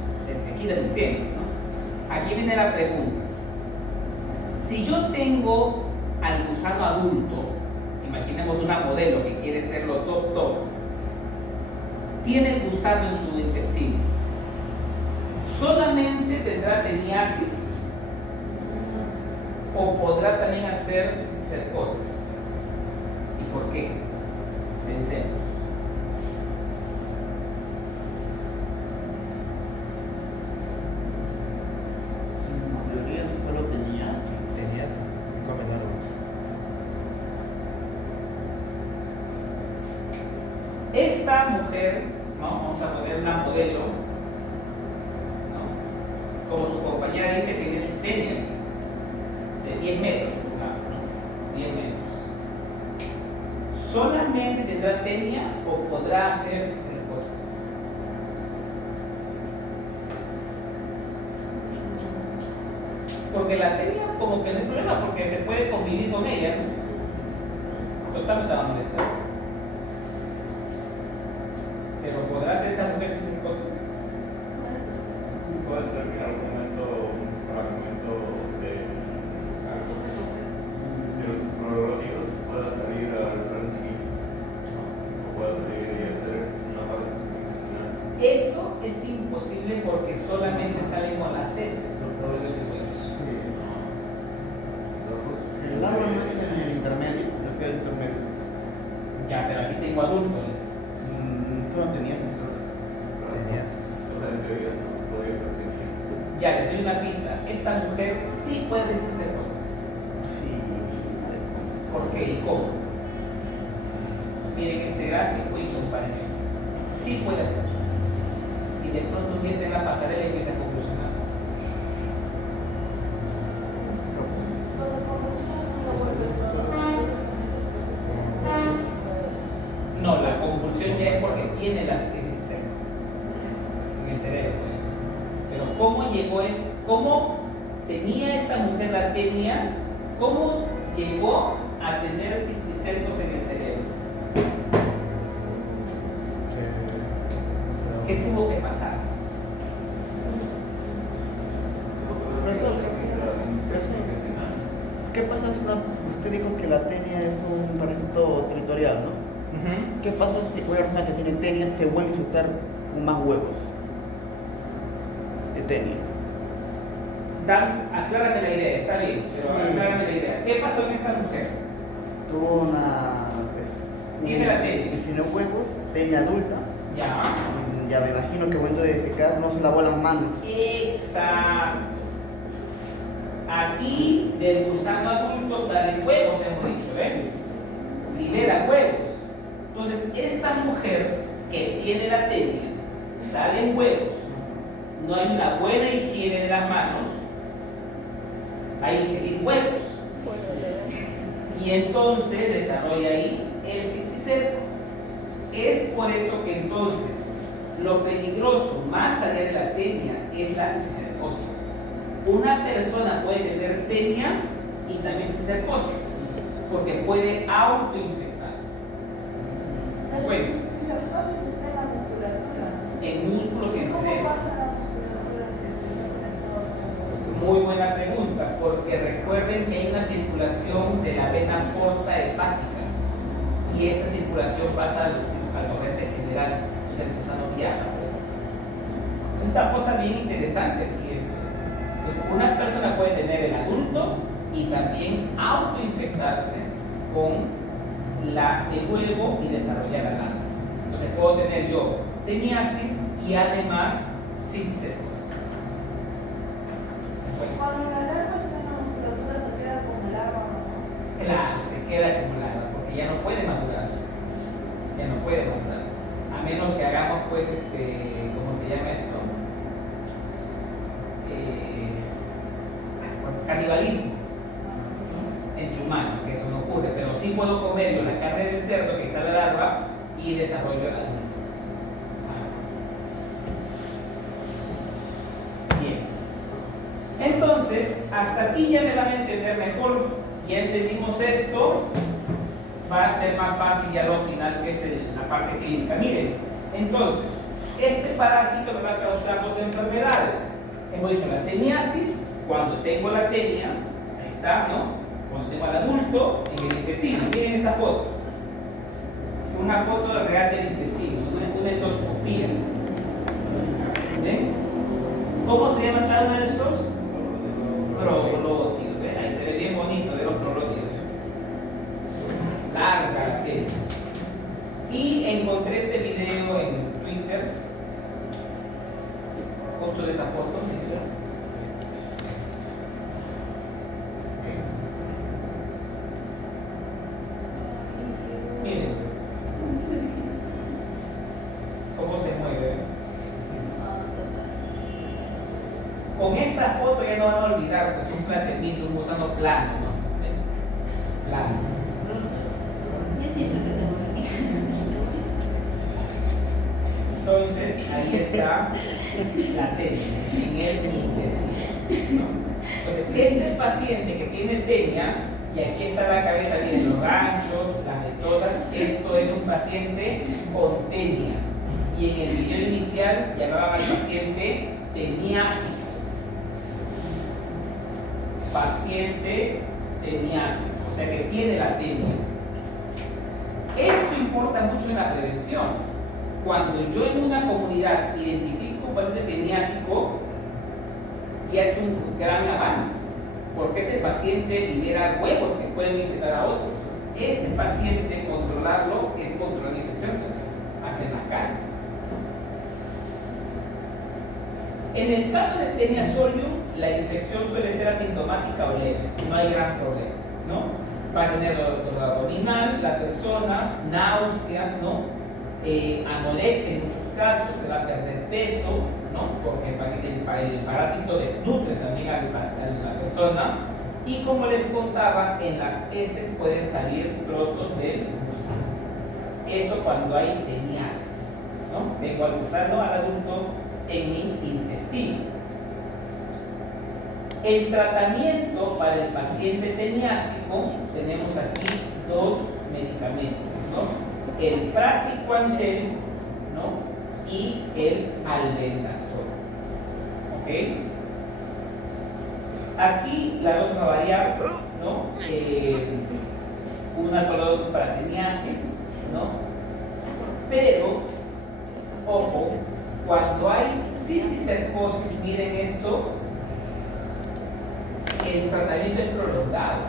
aquí de nutrientes, ¿no? Aquí viene la pregunta. Si yo tengo al gusano adulto, imaginemos una modelo que quiere ser lo top, tiene el gusano en su intestino, ¿solamente tendrá teniasis o podrá también hacer cisticercosis? ¿Y por qué? Pensemos. La mayoría solo tenía. Tenías comentarlo. Esta mujer, ¿no? Vamos a poner una modelo, ¿no? Como su compañera dice, tiene su tenia de 10 metros, supongamos, ¿no? 10 metros. ¿Solamente tendrá tenia o podrá hacer cosas? Porque la tenia como que no hay problema, porque se puede convivir con ella, ¿no? Totalmente va a molestar. Pero podrá hacer esa mujer esas cosas. Puede ser que en algún momento un fragmento de los prolongativos pueda salir al transigir o pueda salir y hacer una parte intestinal. Eso es imposible porque solamente salen con las heces los prolongativos y huevos. El agua no es en el intermedio. Es que el intermedio. Ya, pero aquí tengo adulto. Solo tenías Tenías. O sea, en teoría podría ser que Ya, les doy una pista. Esta mujer sí puede hacer cosas. Sí. ¿Por qué y cómo? Miren este gráfico y comparen. Sí puede hacer. Y de pronto empieza en la pasarela y empieza a conclusionar. No, la convulsión ya es porque tiene la cisticercosis en el cerebro. Pero ¿cómo llegó cómo tenía esta mujer la tenia? ¿Cómo llegó a tener cisticercos en el cerebro? ¿Qué tuvo que pasar? ¿Qué pasa si usted dijo que la tenia es un parásito territorial, ¿no? ¿Qué pasa si una persona que tiene tenia se vuelve a infectar con más huevos de tenia? Aclárame la idea, está bien, pero Sí. aclárame la idea. ¿Qué pasó con esta mujer? Tuvo Tiene la tenia. tiene huevos, tenia adulta. Ya. Ya me imagino que al momento de defecar no se lavó las manos. Exacto. Aquí del gusano adulto salen huevos, hemos dicho, ¿ven? Libera huevos. Entonces, esta mujer que tiene la tenia, salen huevos, no hay una buena higiene de las manos, hay que ingerir huevos. Y entonces desarrolla ahí el cisticerco. Es por eso que entonces lo peligroso más allá de la tenia es la cisticercosis. Una persona puede tener tenia y también cisticercosis, porque puede autoinfectarse. Bueno, cisticercosis está en la musculatura. En músculos y en ¿Cómo cerebro. pasa la musculatura si está conectado? Muy buena pregunta, porque recuerden que hay una circulación de la vena porta hepática y esa circulación pasa al torrente general, entonces el gusano viaja. Pues. Es una cosa bien interesante aquí esto. Pues una persona puede tener el adulto y también autoinfectarse con el huevo y desarrollar la lana. Entonces puedo tener yo teniasis y además cisticercosis. Cuando la larva está en la musculatura se queda como larva, ¿no? Claro, se queda acumulada porque ya no puede madurar. Ya no puede madurar. A menos que hagamos, pues, ¿cómo se llama esto? Canibalismo, ¿no? Entre humanos, que eso no ocurre. Pero sí puedo comer yo la carne del cerdo que está en la larva y desarrollo el adulto. Bien. Entonces, hasta aquí ya me van a entender mejor. Ya entendimos esto. Va a ser más fácil ya lo final, que es la parte clínica. Miren, entonces, este parásito me va a causar dos enfermedades. Hemos dicho la teniasis, cuando tengo la tenia, ahí está, ¿no? Cuando tengo al adulto en el intestino. Miren esta foto. Una foto real del intestino, una endoscopía. ¿Ven? ¿Cómo se llaman cada uno de estos? Proglótidos. ¿Ven? Ahí se ve bien bonito de los proglótidos. Larga tela. Y encontré este video en Twitter, justo de esa foto. Miren cómo se mueve. Con esta foto ya no van a olvidar, pues un platenito, un gusano plano, ¿no? Plano. Yo siento que se mueve. Entonces, ahí está la tenia en el intestino, ¿no? Entonces, este paciente que tiene tenia, y aquí está la cabeza, miren, los ranchos, las vetosas, esto es un paciente con tenia. Y en el video inicial llamaban al paciente teniásico. Paciente teniásico, o sea que tiene la tenia. Esto importa mucho en la prevención. Cuando yo en una comunidad identifico un paciente teniásico, ya es un gran avance, porque ese paciente libera huevos que pueden infectar a otros. Este paciente, controlarlo es controlar la infección, hasta en las casas. En el caso de tenia solium, la infección suele ser asintomática o leve, no hay gran problema, ¿no? Va a tener dolor abdominal la persona, náuseas, ¿no? Anorexia en muchos casos, se va a perder peso, ¿no? Porque el parásito desnutre también a la persona. Y como les contaba, en las heces pueden salir trozos del gusano. Eso cuando hay teniasis, ¿no? Tengo al gusano, al adulto, en mi intestino. El tratamiento para el paciente teniásico, tenemos aquí dos medicamentos, ¿no? El praziquantel, ¿no? Y el albendazol. ¿Ok? Aquí la dosis va a variar, ¿no? Una sola dosis para teniasis, ¿no? Pero, ojo, cuando hay cisticercosis, miren esto, el tratamiento es prolongado,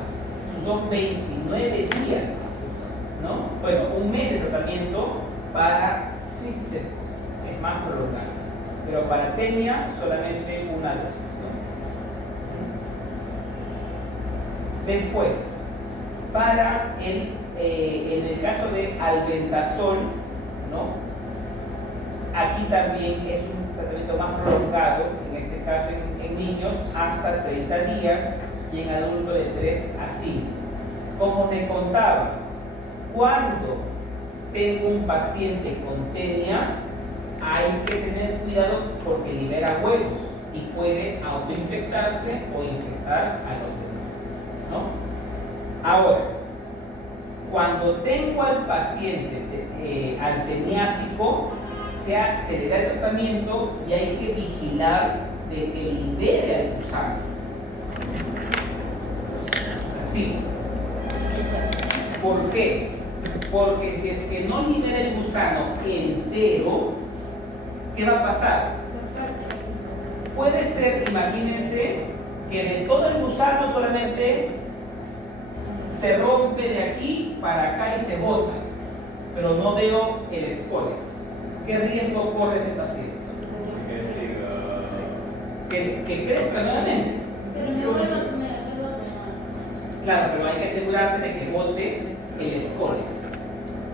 son 29 días, ¿no? Bueno, un mes de tratamiento para cisticercosis, es más prolongado, pero para tenia solamente una dosis, ¿no? Después, para el en el caso de albendazol, ¿no? Aquí también es un tratamiento más prolongado, en este caso en niños hasta 30 días y en adultos de 3 a 5. Como te contaba, cuando tengo un paciente con tenia, hay que tener cuidado porque libera huevos y puede autoinfectarse o infectar a los demás, ¿no? Ahora, cuando tengo al paciente al teniásico, se le da el tratamiento y hay que vigilar de que libere al gusano. Así. ¿Por qué? Porque si es que no libera el gusano entero, ¿qué va a pasar? Puede ser, imagínense, que de todo el gusano solamente se rompe de aquí para acá y se bota, pero no veo el escólex. ¿Qué riesgo corre ese paciente? Que crezca nuevamente. Pero me vuelvo a sumar. Claro, pero hay que asegurarse de que bote el escólex.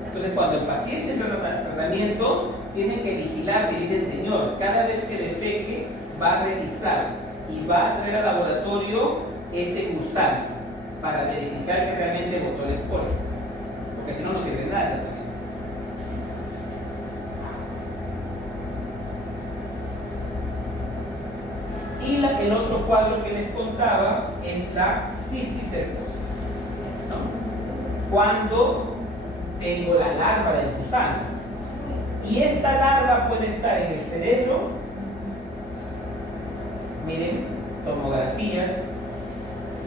Entonces, cuando el paciente entra en tratamiento, tiene que vigilar si dice el señor, cada vez que defeque, va a revisar y va a traer al laboratorio ese gusano para verificar que realmente botó el escólex. Porque si no, no sirve de nada. Y el otro cuadro que les contaba es la cisticercosis, ¿no? Cuando tengo la larva del gusano. Y esta larva puede estar en el cerebro. Miren, tomografías.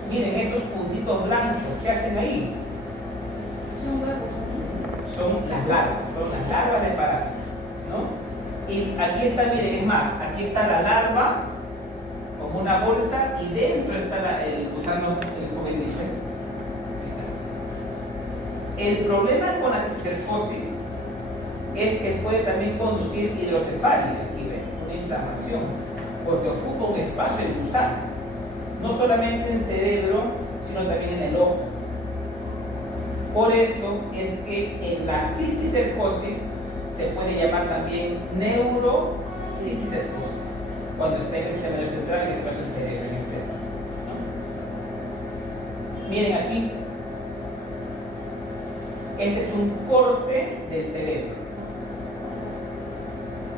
Miren esos puntitos blancos que hacen ahí. Son huevos. Son las larvas de parásito, ¿no? Y aquí está, miren, es más, aquí está la larva como una bolsa y dentro está el gusano, el juvenil. El problema con la cisticercosis es que puede también conducir hidrocefalia, aquí ven, una inflamación, porque ocupa un espacio el gusano, no solamente en cerebro, sino también en el ojo. Por eso es que en la cisticercosis se puede llamar también neurocisticercosis, cuando está en el sistema nervioso central y espacio del cerebro, en el cerebro, ¿no? Miren aquí, este es un corte del cerebro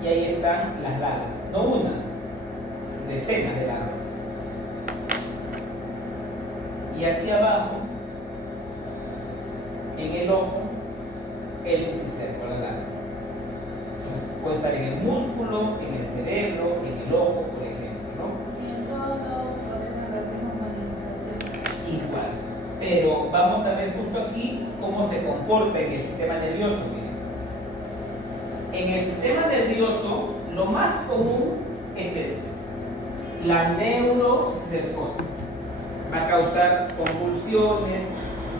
y ahí están las larvas, no una, decenas de larvas. Y aquí abajo, en el ojo, el cisticerco, la larva. Entonces puede estar en el músculo, en el cerebro, en el ojo, por ejemplo, ¿no? Y en todos lados pueden haber mismas manifestaciones. Igual. Pero vamos a ver justo aquí cómo se comporta en el sistema nervioso. Miren. En el sistema nervioso, lo más común es esto: la neurocisticercosis. Va a causar convulsiones,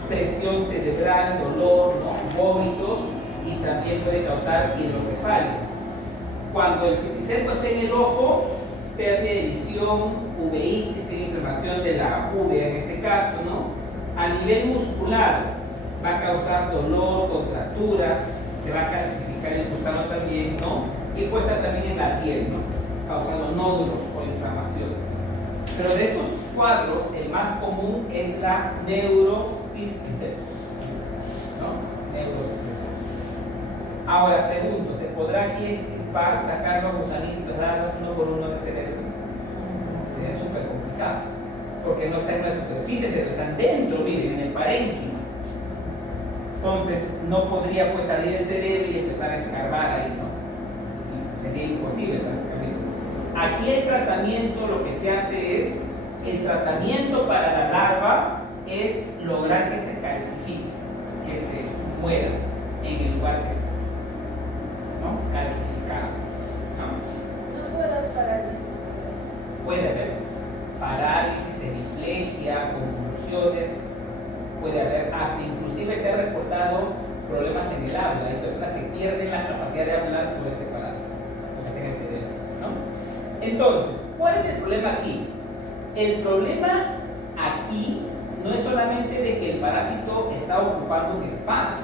presión cerebral, dolor, ¿no? Vómitos, y también puede causar hidrocefalia. Cuando el cisticerco está en el ojo, pérdida de visión, uveitis, que es inflamación de la uvea en este caso, ¿no? A nivel muscular va a causar dolor, contracturas, se va a calcificar el gusano también, ¿no? Y puede estar también en la piel, ¿no? Causando nódulos o inflamaciones. Pero de estos cuadros, el más común es la neurocisticercosis, ¿no? Neurocisticercosis. Ahora pregunto, ¿se podrá aquí extirpar, sacar los gusanitos, darlos uno por uno del cerebro? Sería súper complicado, porque no están en la superficie, pero están dentro, miren, en el parénquima. Entonces, no podría pues salir del cerebro y empezar a escarbar ahí, ¿no? Sí, sería imposible prácticamente. Aquí el tratamiento, lo que se hace es, el tratamiento para la larva es lograr que se calcifique, que se muera en el lugar que está, ¿no? Calcificado, ¿no? No puede haber parálisis. Puede haber parálisis, hemiplegia, convulsiones, puede haber, hasta inclusive se ha reportado problemas en el habla. Hay personas que pierden la capacidad de hablar por este parásito, porque está en el cerebro, ¿no? Entonces, ¿cuál es el problema aquí? El problema aquí no es solamente de que el parásito está ocupando un espacio,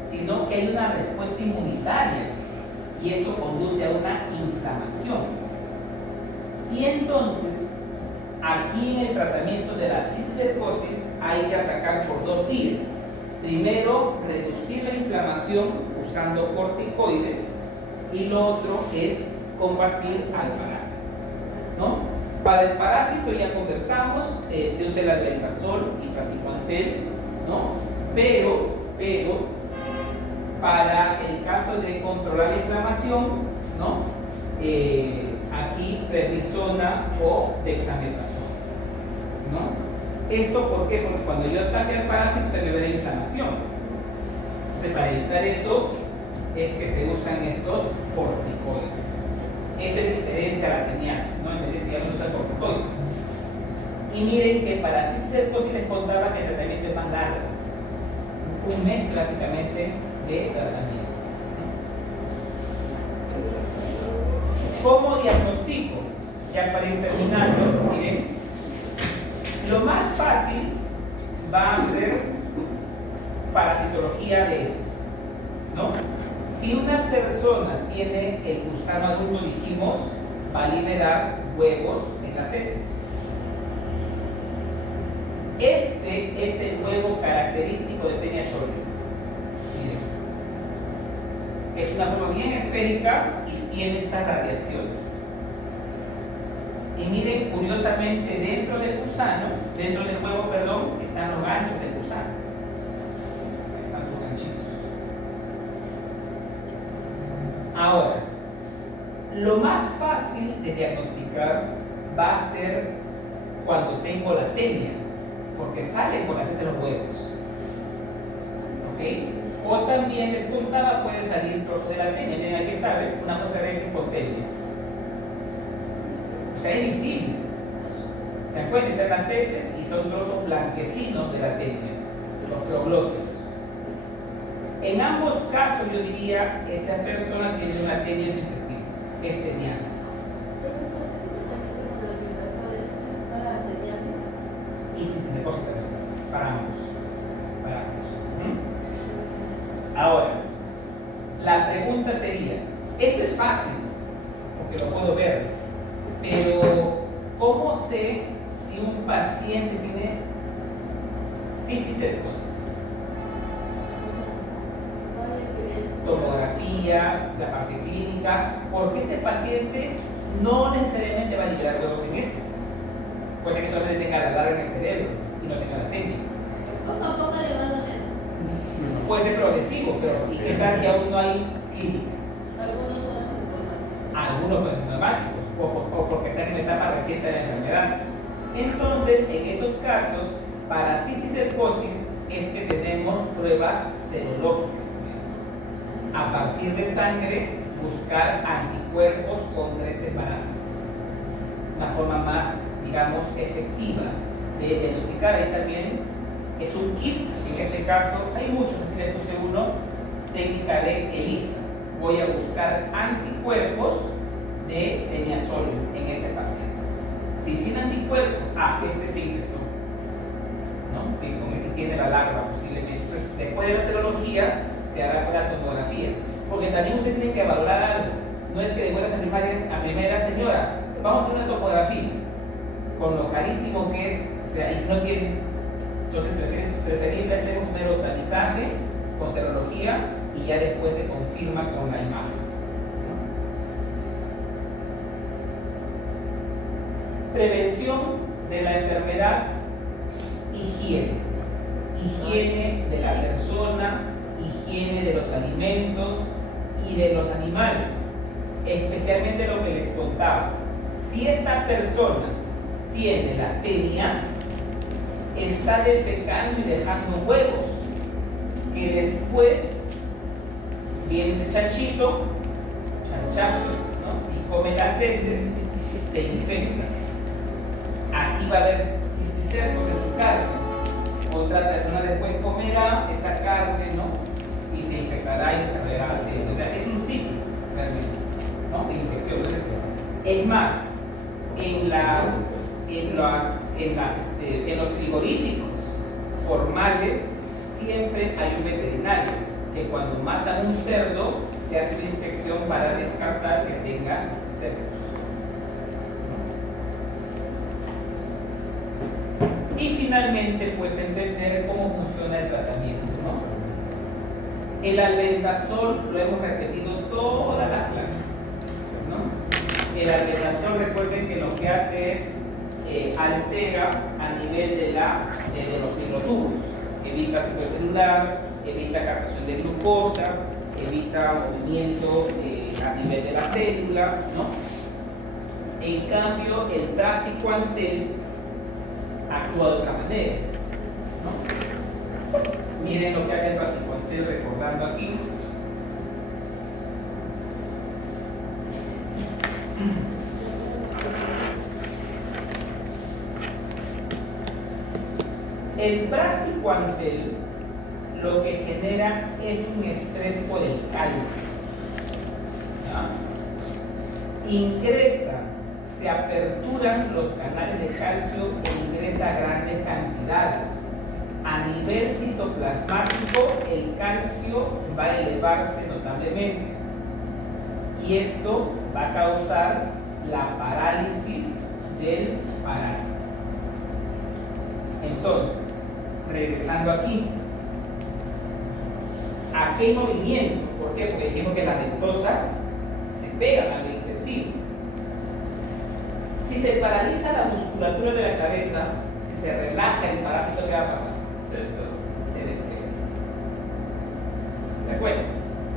sino que hay una respuesta inmunitaria y eso conduce a una inflamación. Y entonces, aquí en el tratamiento de la cisticercosis hay que atacar por 2 vías. Primero, reducir la inflamación usando corticoides y lo otro es combatir al parásito, ¿no? Para el parásito ya conversamos, se usa el albendazol y praziquantel, ¿no? Pero para el caso de controlar la inflamación, ¿no? Aquí prednisona o dexametasona, ¿no? ¿Esto por qué? Porque cuando yo ataque al parásito me ve la inflamación. Entonces, para evitar eso es que se usan estos corticoides. Esto es diferente a la teniasis, ¿no? En vez de que ya no se usan corticoides. Y miren que para cisticercosis les contaba que el tratamiento es más largo, 1 mes prácticamente de tratamiento. ¿Cómo diagnostico? Ya para ir terminando, miren, lo más fácil va a ser parasitología de heces, ¿no? Si una persona tiene el gusano adulto, dijimos, va a liberar huevos en las heces. Este es el huevo característico de Taenia shortleaf. Miren, es una forma bien esférica y tiene estas radiaciones. Y miren, curiosamente, dentro del gusano, dentro del huevo, perdón, están los ganchos del gusano. Están sus ganchitos. Ahora, lo más fácil de diagnosticar va a ser cuando tengo la tenia, porque salen con las heces de los huevos. ¿Ok? O también les contaba, puede salir trozo de la tenia. Miren, aquí está, ¿ven? Una muestra de heces con tenia. O sea, es visible. ¿Se dan cuenta? Están las heces y son trozos blanquecinos de la tenia, los proglóticos. En ambos casos, yo diría, esa persona tiene una tenia en su intestino, es teniásico. Y cisticercosis también, para ambos. Ahora, la pregunta sería, esto es fácil, porque lo puedo ver, pero ¿cómo sé si un paciente tiene cisticercosis? Tomografía, la parte clínica, porque este paciente no necesariamente va a liberar huevos en heces. Puede ser que solamente tenga la larga en el cerebro y no tenga la tenia. Poco a poco le va a doler. Puede ser progresivo, pero ¿y qué tal si aún no hay clínica? Algunos son asintomáticos. Algunos pueden ser sintomáticos o porque están en la etapa reciente de la enfermedad. Entonces, en esos casos, para cisticercosis es que tenemos pruebas serológicas. A partir de sangre, buscar anticuerpos contra ese parásito. Una forma más, digamos, efectiva de diagnosticar. Ahí también es un kit, en este caso hay muchos, aquí les puse uno, técnica de ELISA. Voy a buscar anticuerpos de Teniasolium en ese paciente. Si tiene anticuerpos, este se infectó, ¿no? Que tiene la larva posiblemente. Entonces, después de la serología, se hará la tomografía. Porque también ustedes tienen que valorar algo. No es que de buenas a primera, señora, vamos a hacer una tomografía, con lo carísimo que es, o sea, y si no tienen, entonces preferible hacer un mero tamizaje con serología y ya después se confirma con la imagen. Prevención de la enfermedad, higiene. Higiene de la persona, higiene de los alimentos y de los animales. Especialmente lo que les contaba. Si esta persona tiene la tenia, está defecando y dejando huevos que después viene el chanchito, chanchazos, ¿no? Y come las heces, se infecta. Aquí va a haber cisticercos en su carne. Otra persona después comerá esa carne, ¿no? Y se infectará y desarrollará la tenia. Es un ciclo realmente, ¿no? De infecciones. Es más, en los frigoríficos formales, siempre hay un veterinario que cuando matan un cerdo se hace una inspección para descartar que tenga cerdos. Y finalmente, pues entender cómo funciona el tratamiento, ¿no? El albendazol lo hemos repetido todas las clases, ¿no? El albendazol, recuerden que lo que hace es altera a nivel de los microtúbulos, evita ciclo celular, evita captación de glucosa, evita movimiento a nivel de la célula, ¿no? En cambio, el praziquantel actúa de otra manera, ¿no? Miren lo que hace el praziquantel, recordando aquí. El praziquantel lo que genera es un estrés por el calcio, ¿ya? Ingresa, se aperturan los canales de calcio e ingresa grandes cantidades. A nivel citoplasmático, el calcio va a elevarse notablemente y esto va a causar la parálisis del parásito. Entonces, regresando aquí, aquí hay movimiento. ¿Por qué? Porque dijimos que las ventosas se pegan al intestino. Si se paraliza la musculatura de la cabeza, si se relaja el parásito, ¿qué va a pasar? Se despega. ¿De acuerdo?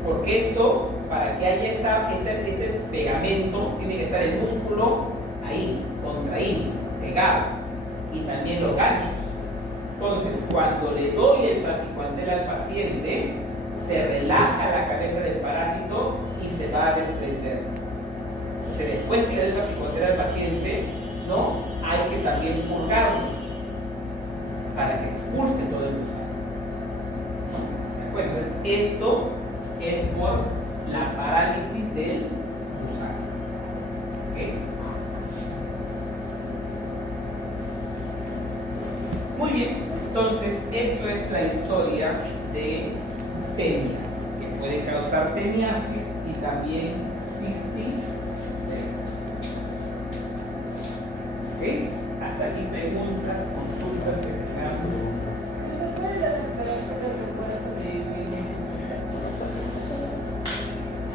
Porque esto, para que haya ese pegamento, tiene que estar el músculo ahí, contraído, pegado, y también los ganchos. Entonces, cuando le doy el praziquantel al paciente, se relaja la cabeza del parásito y se va a desprender. Entonces, después que le doy el praziquantel al paciente, ¿no? Hay que también purgarlo para que expulse todo el gusano, ¿no? Bueno, entonces, esto es por la parálisis del gusano. ¿Okay? Muy bien, entonces esto es la historia de tenia, que puede causar teniasis y también cisticercosis. ¿Ok? Hasta aquí preguntas, consultas que tengamos.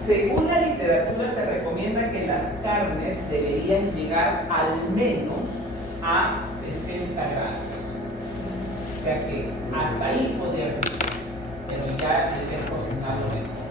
Según la literatura se recomienda que las carnes deberían llegar al menos a 60 grados. O sea que hasta ahí podría ser, pero ya hay que cocinarlo mejor.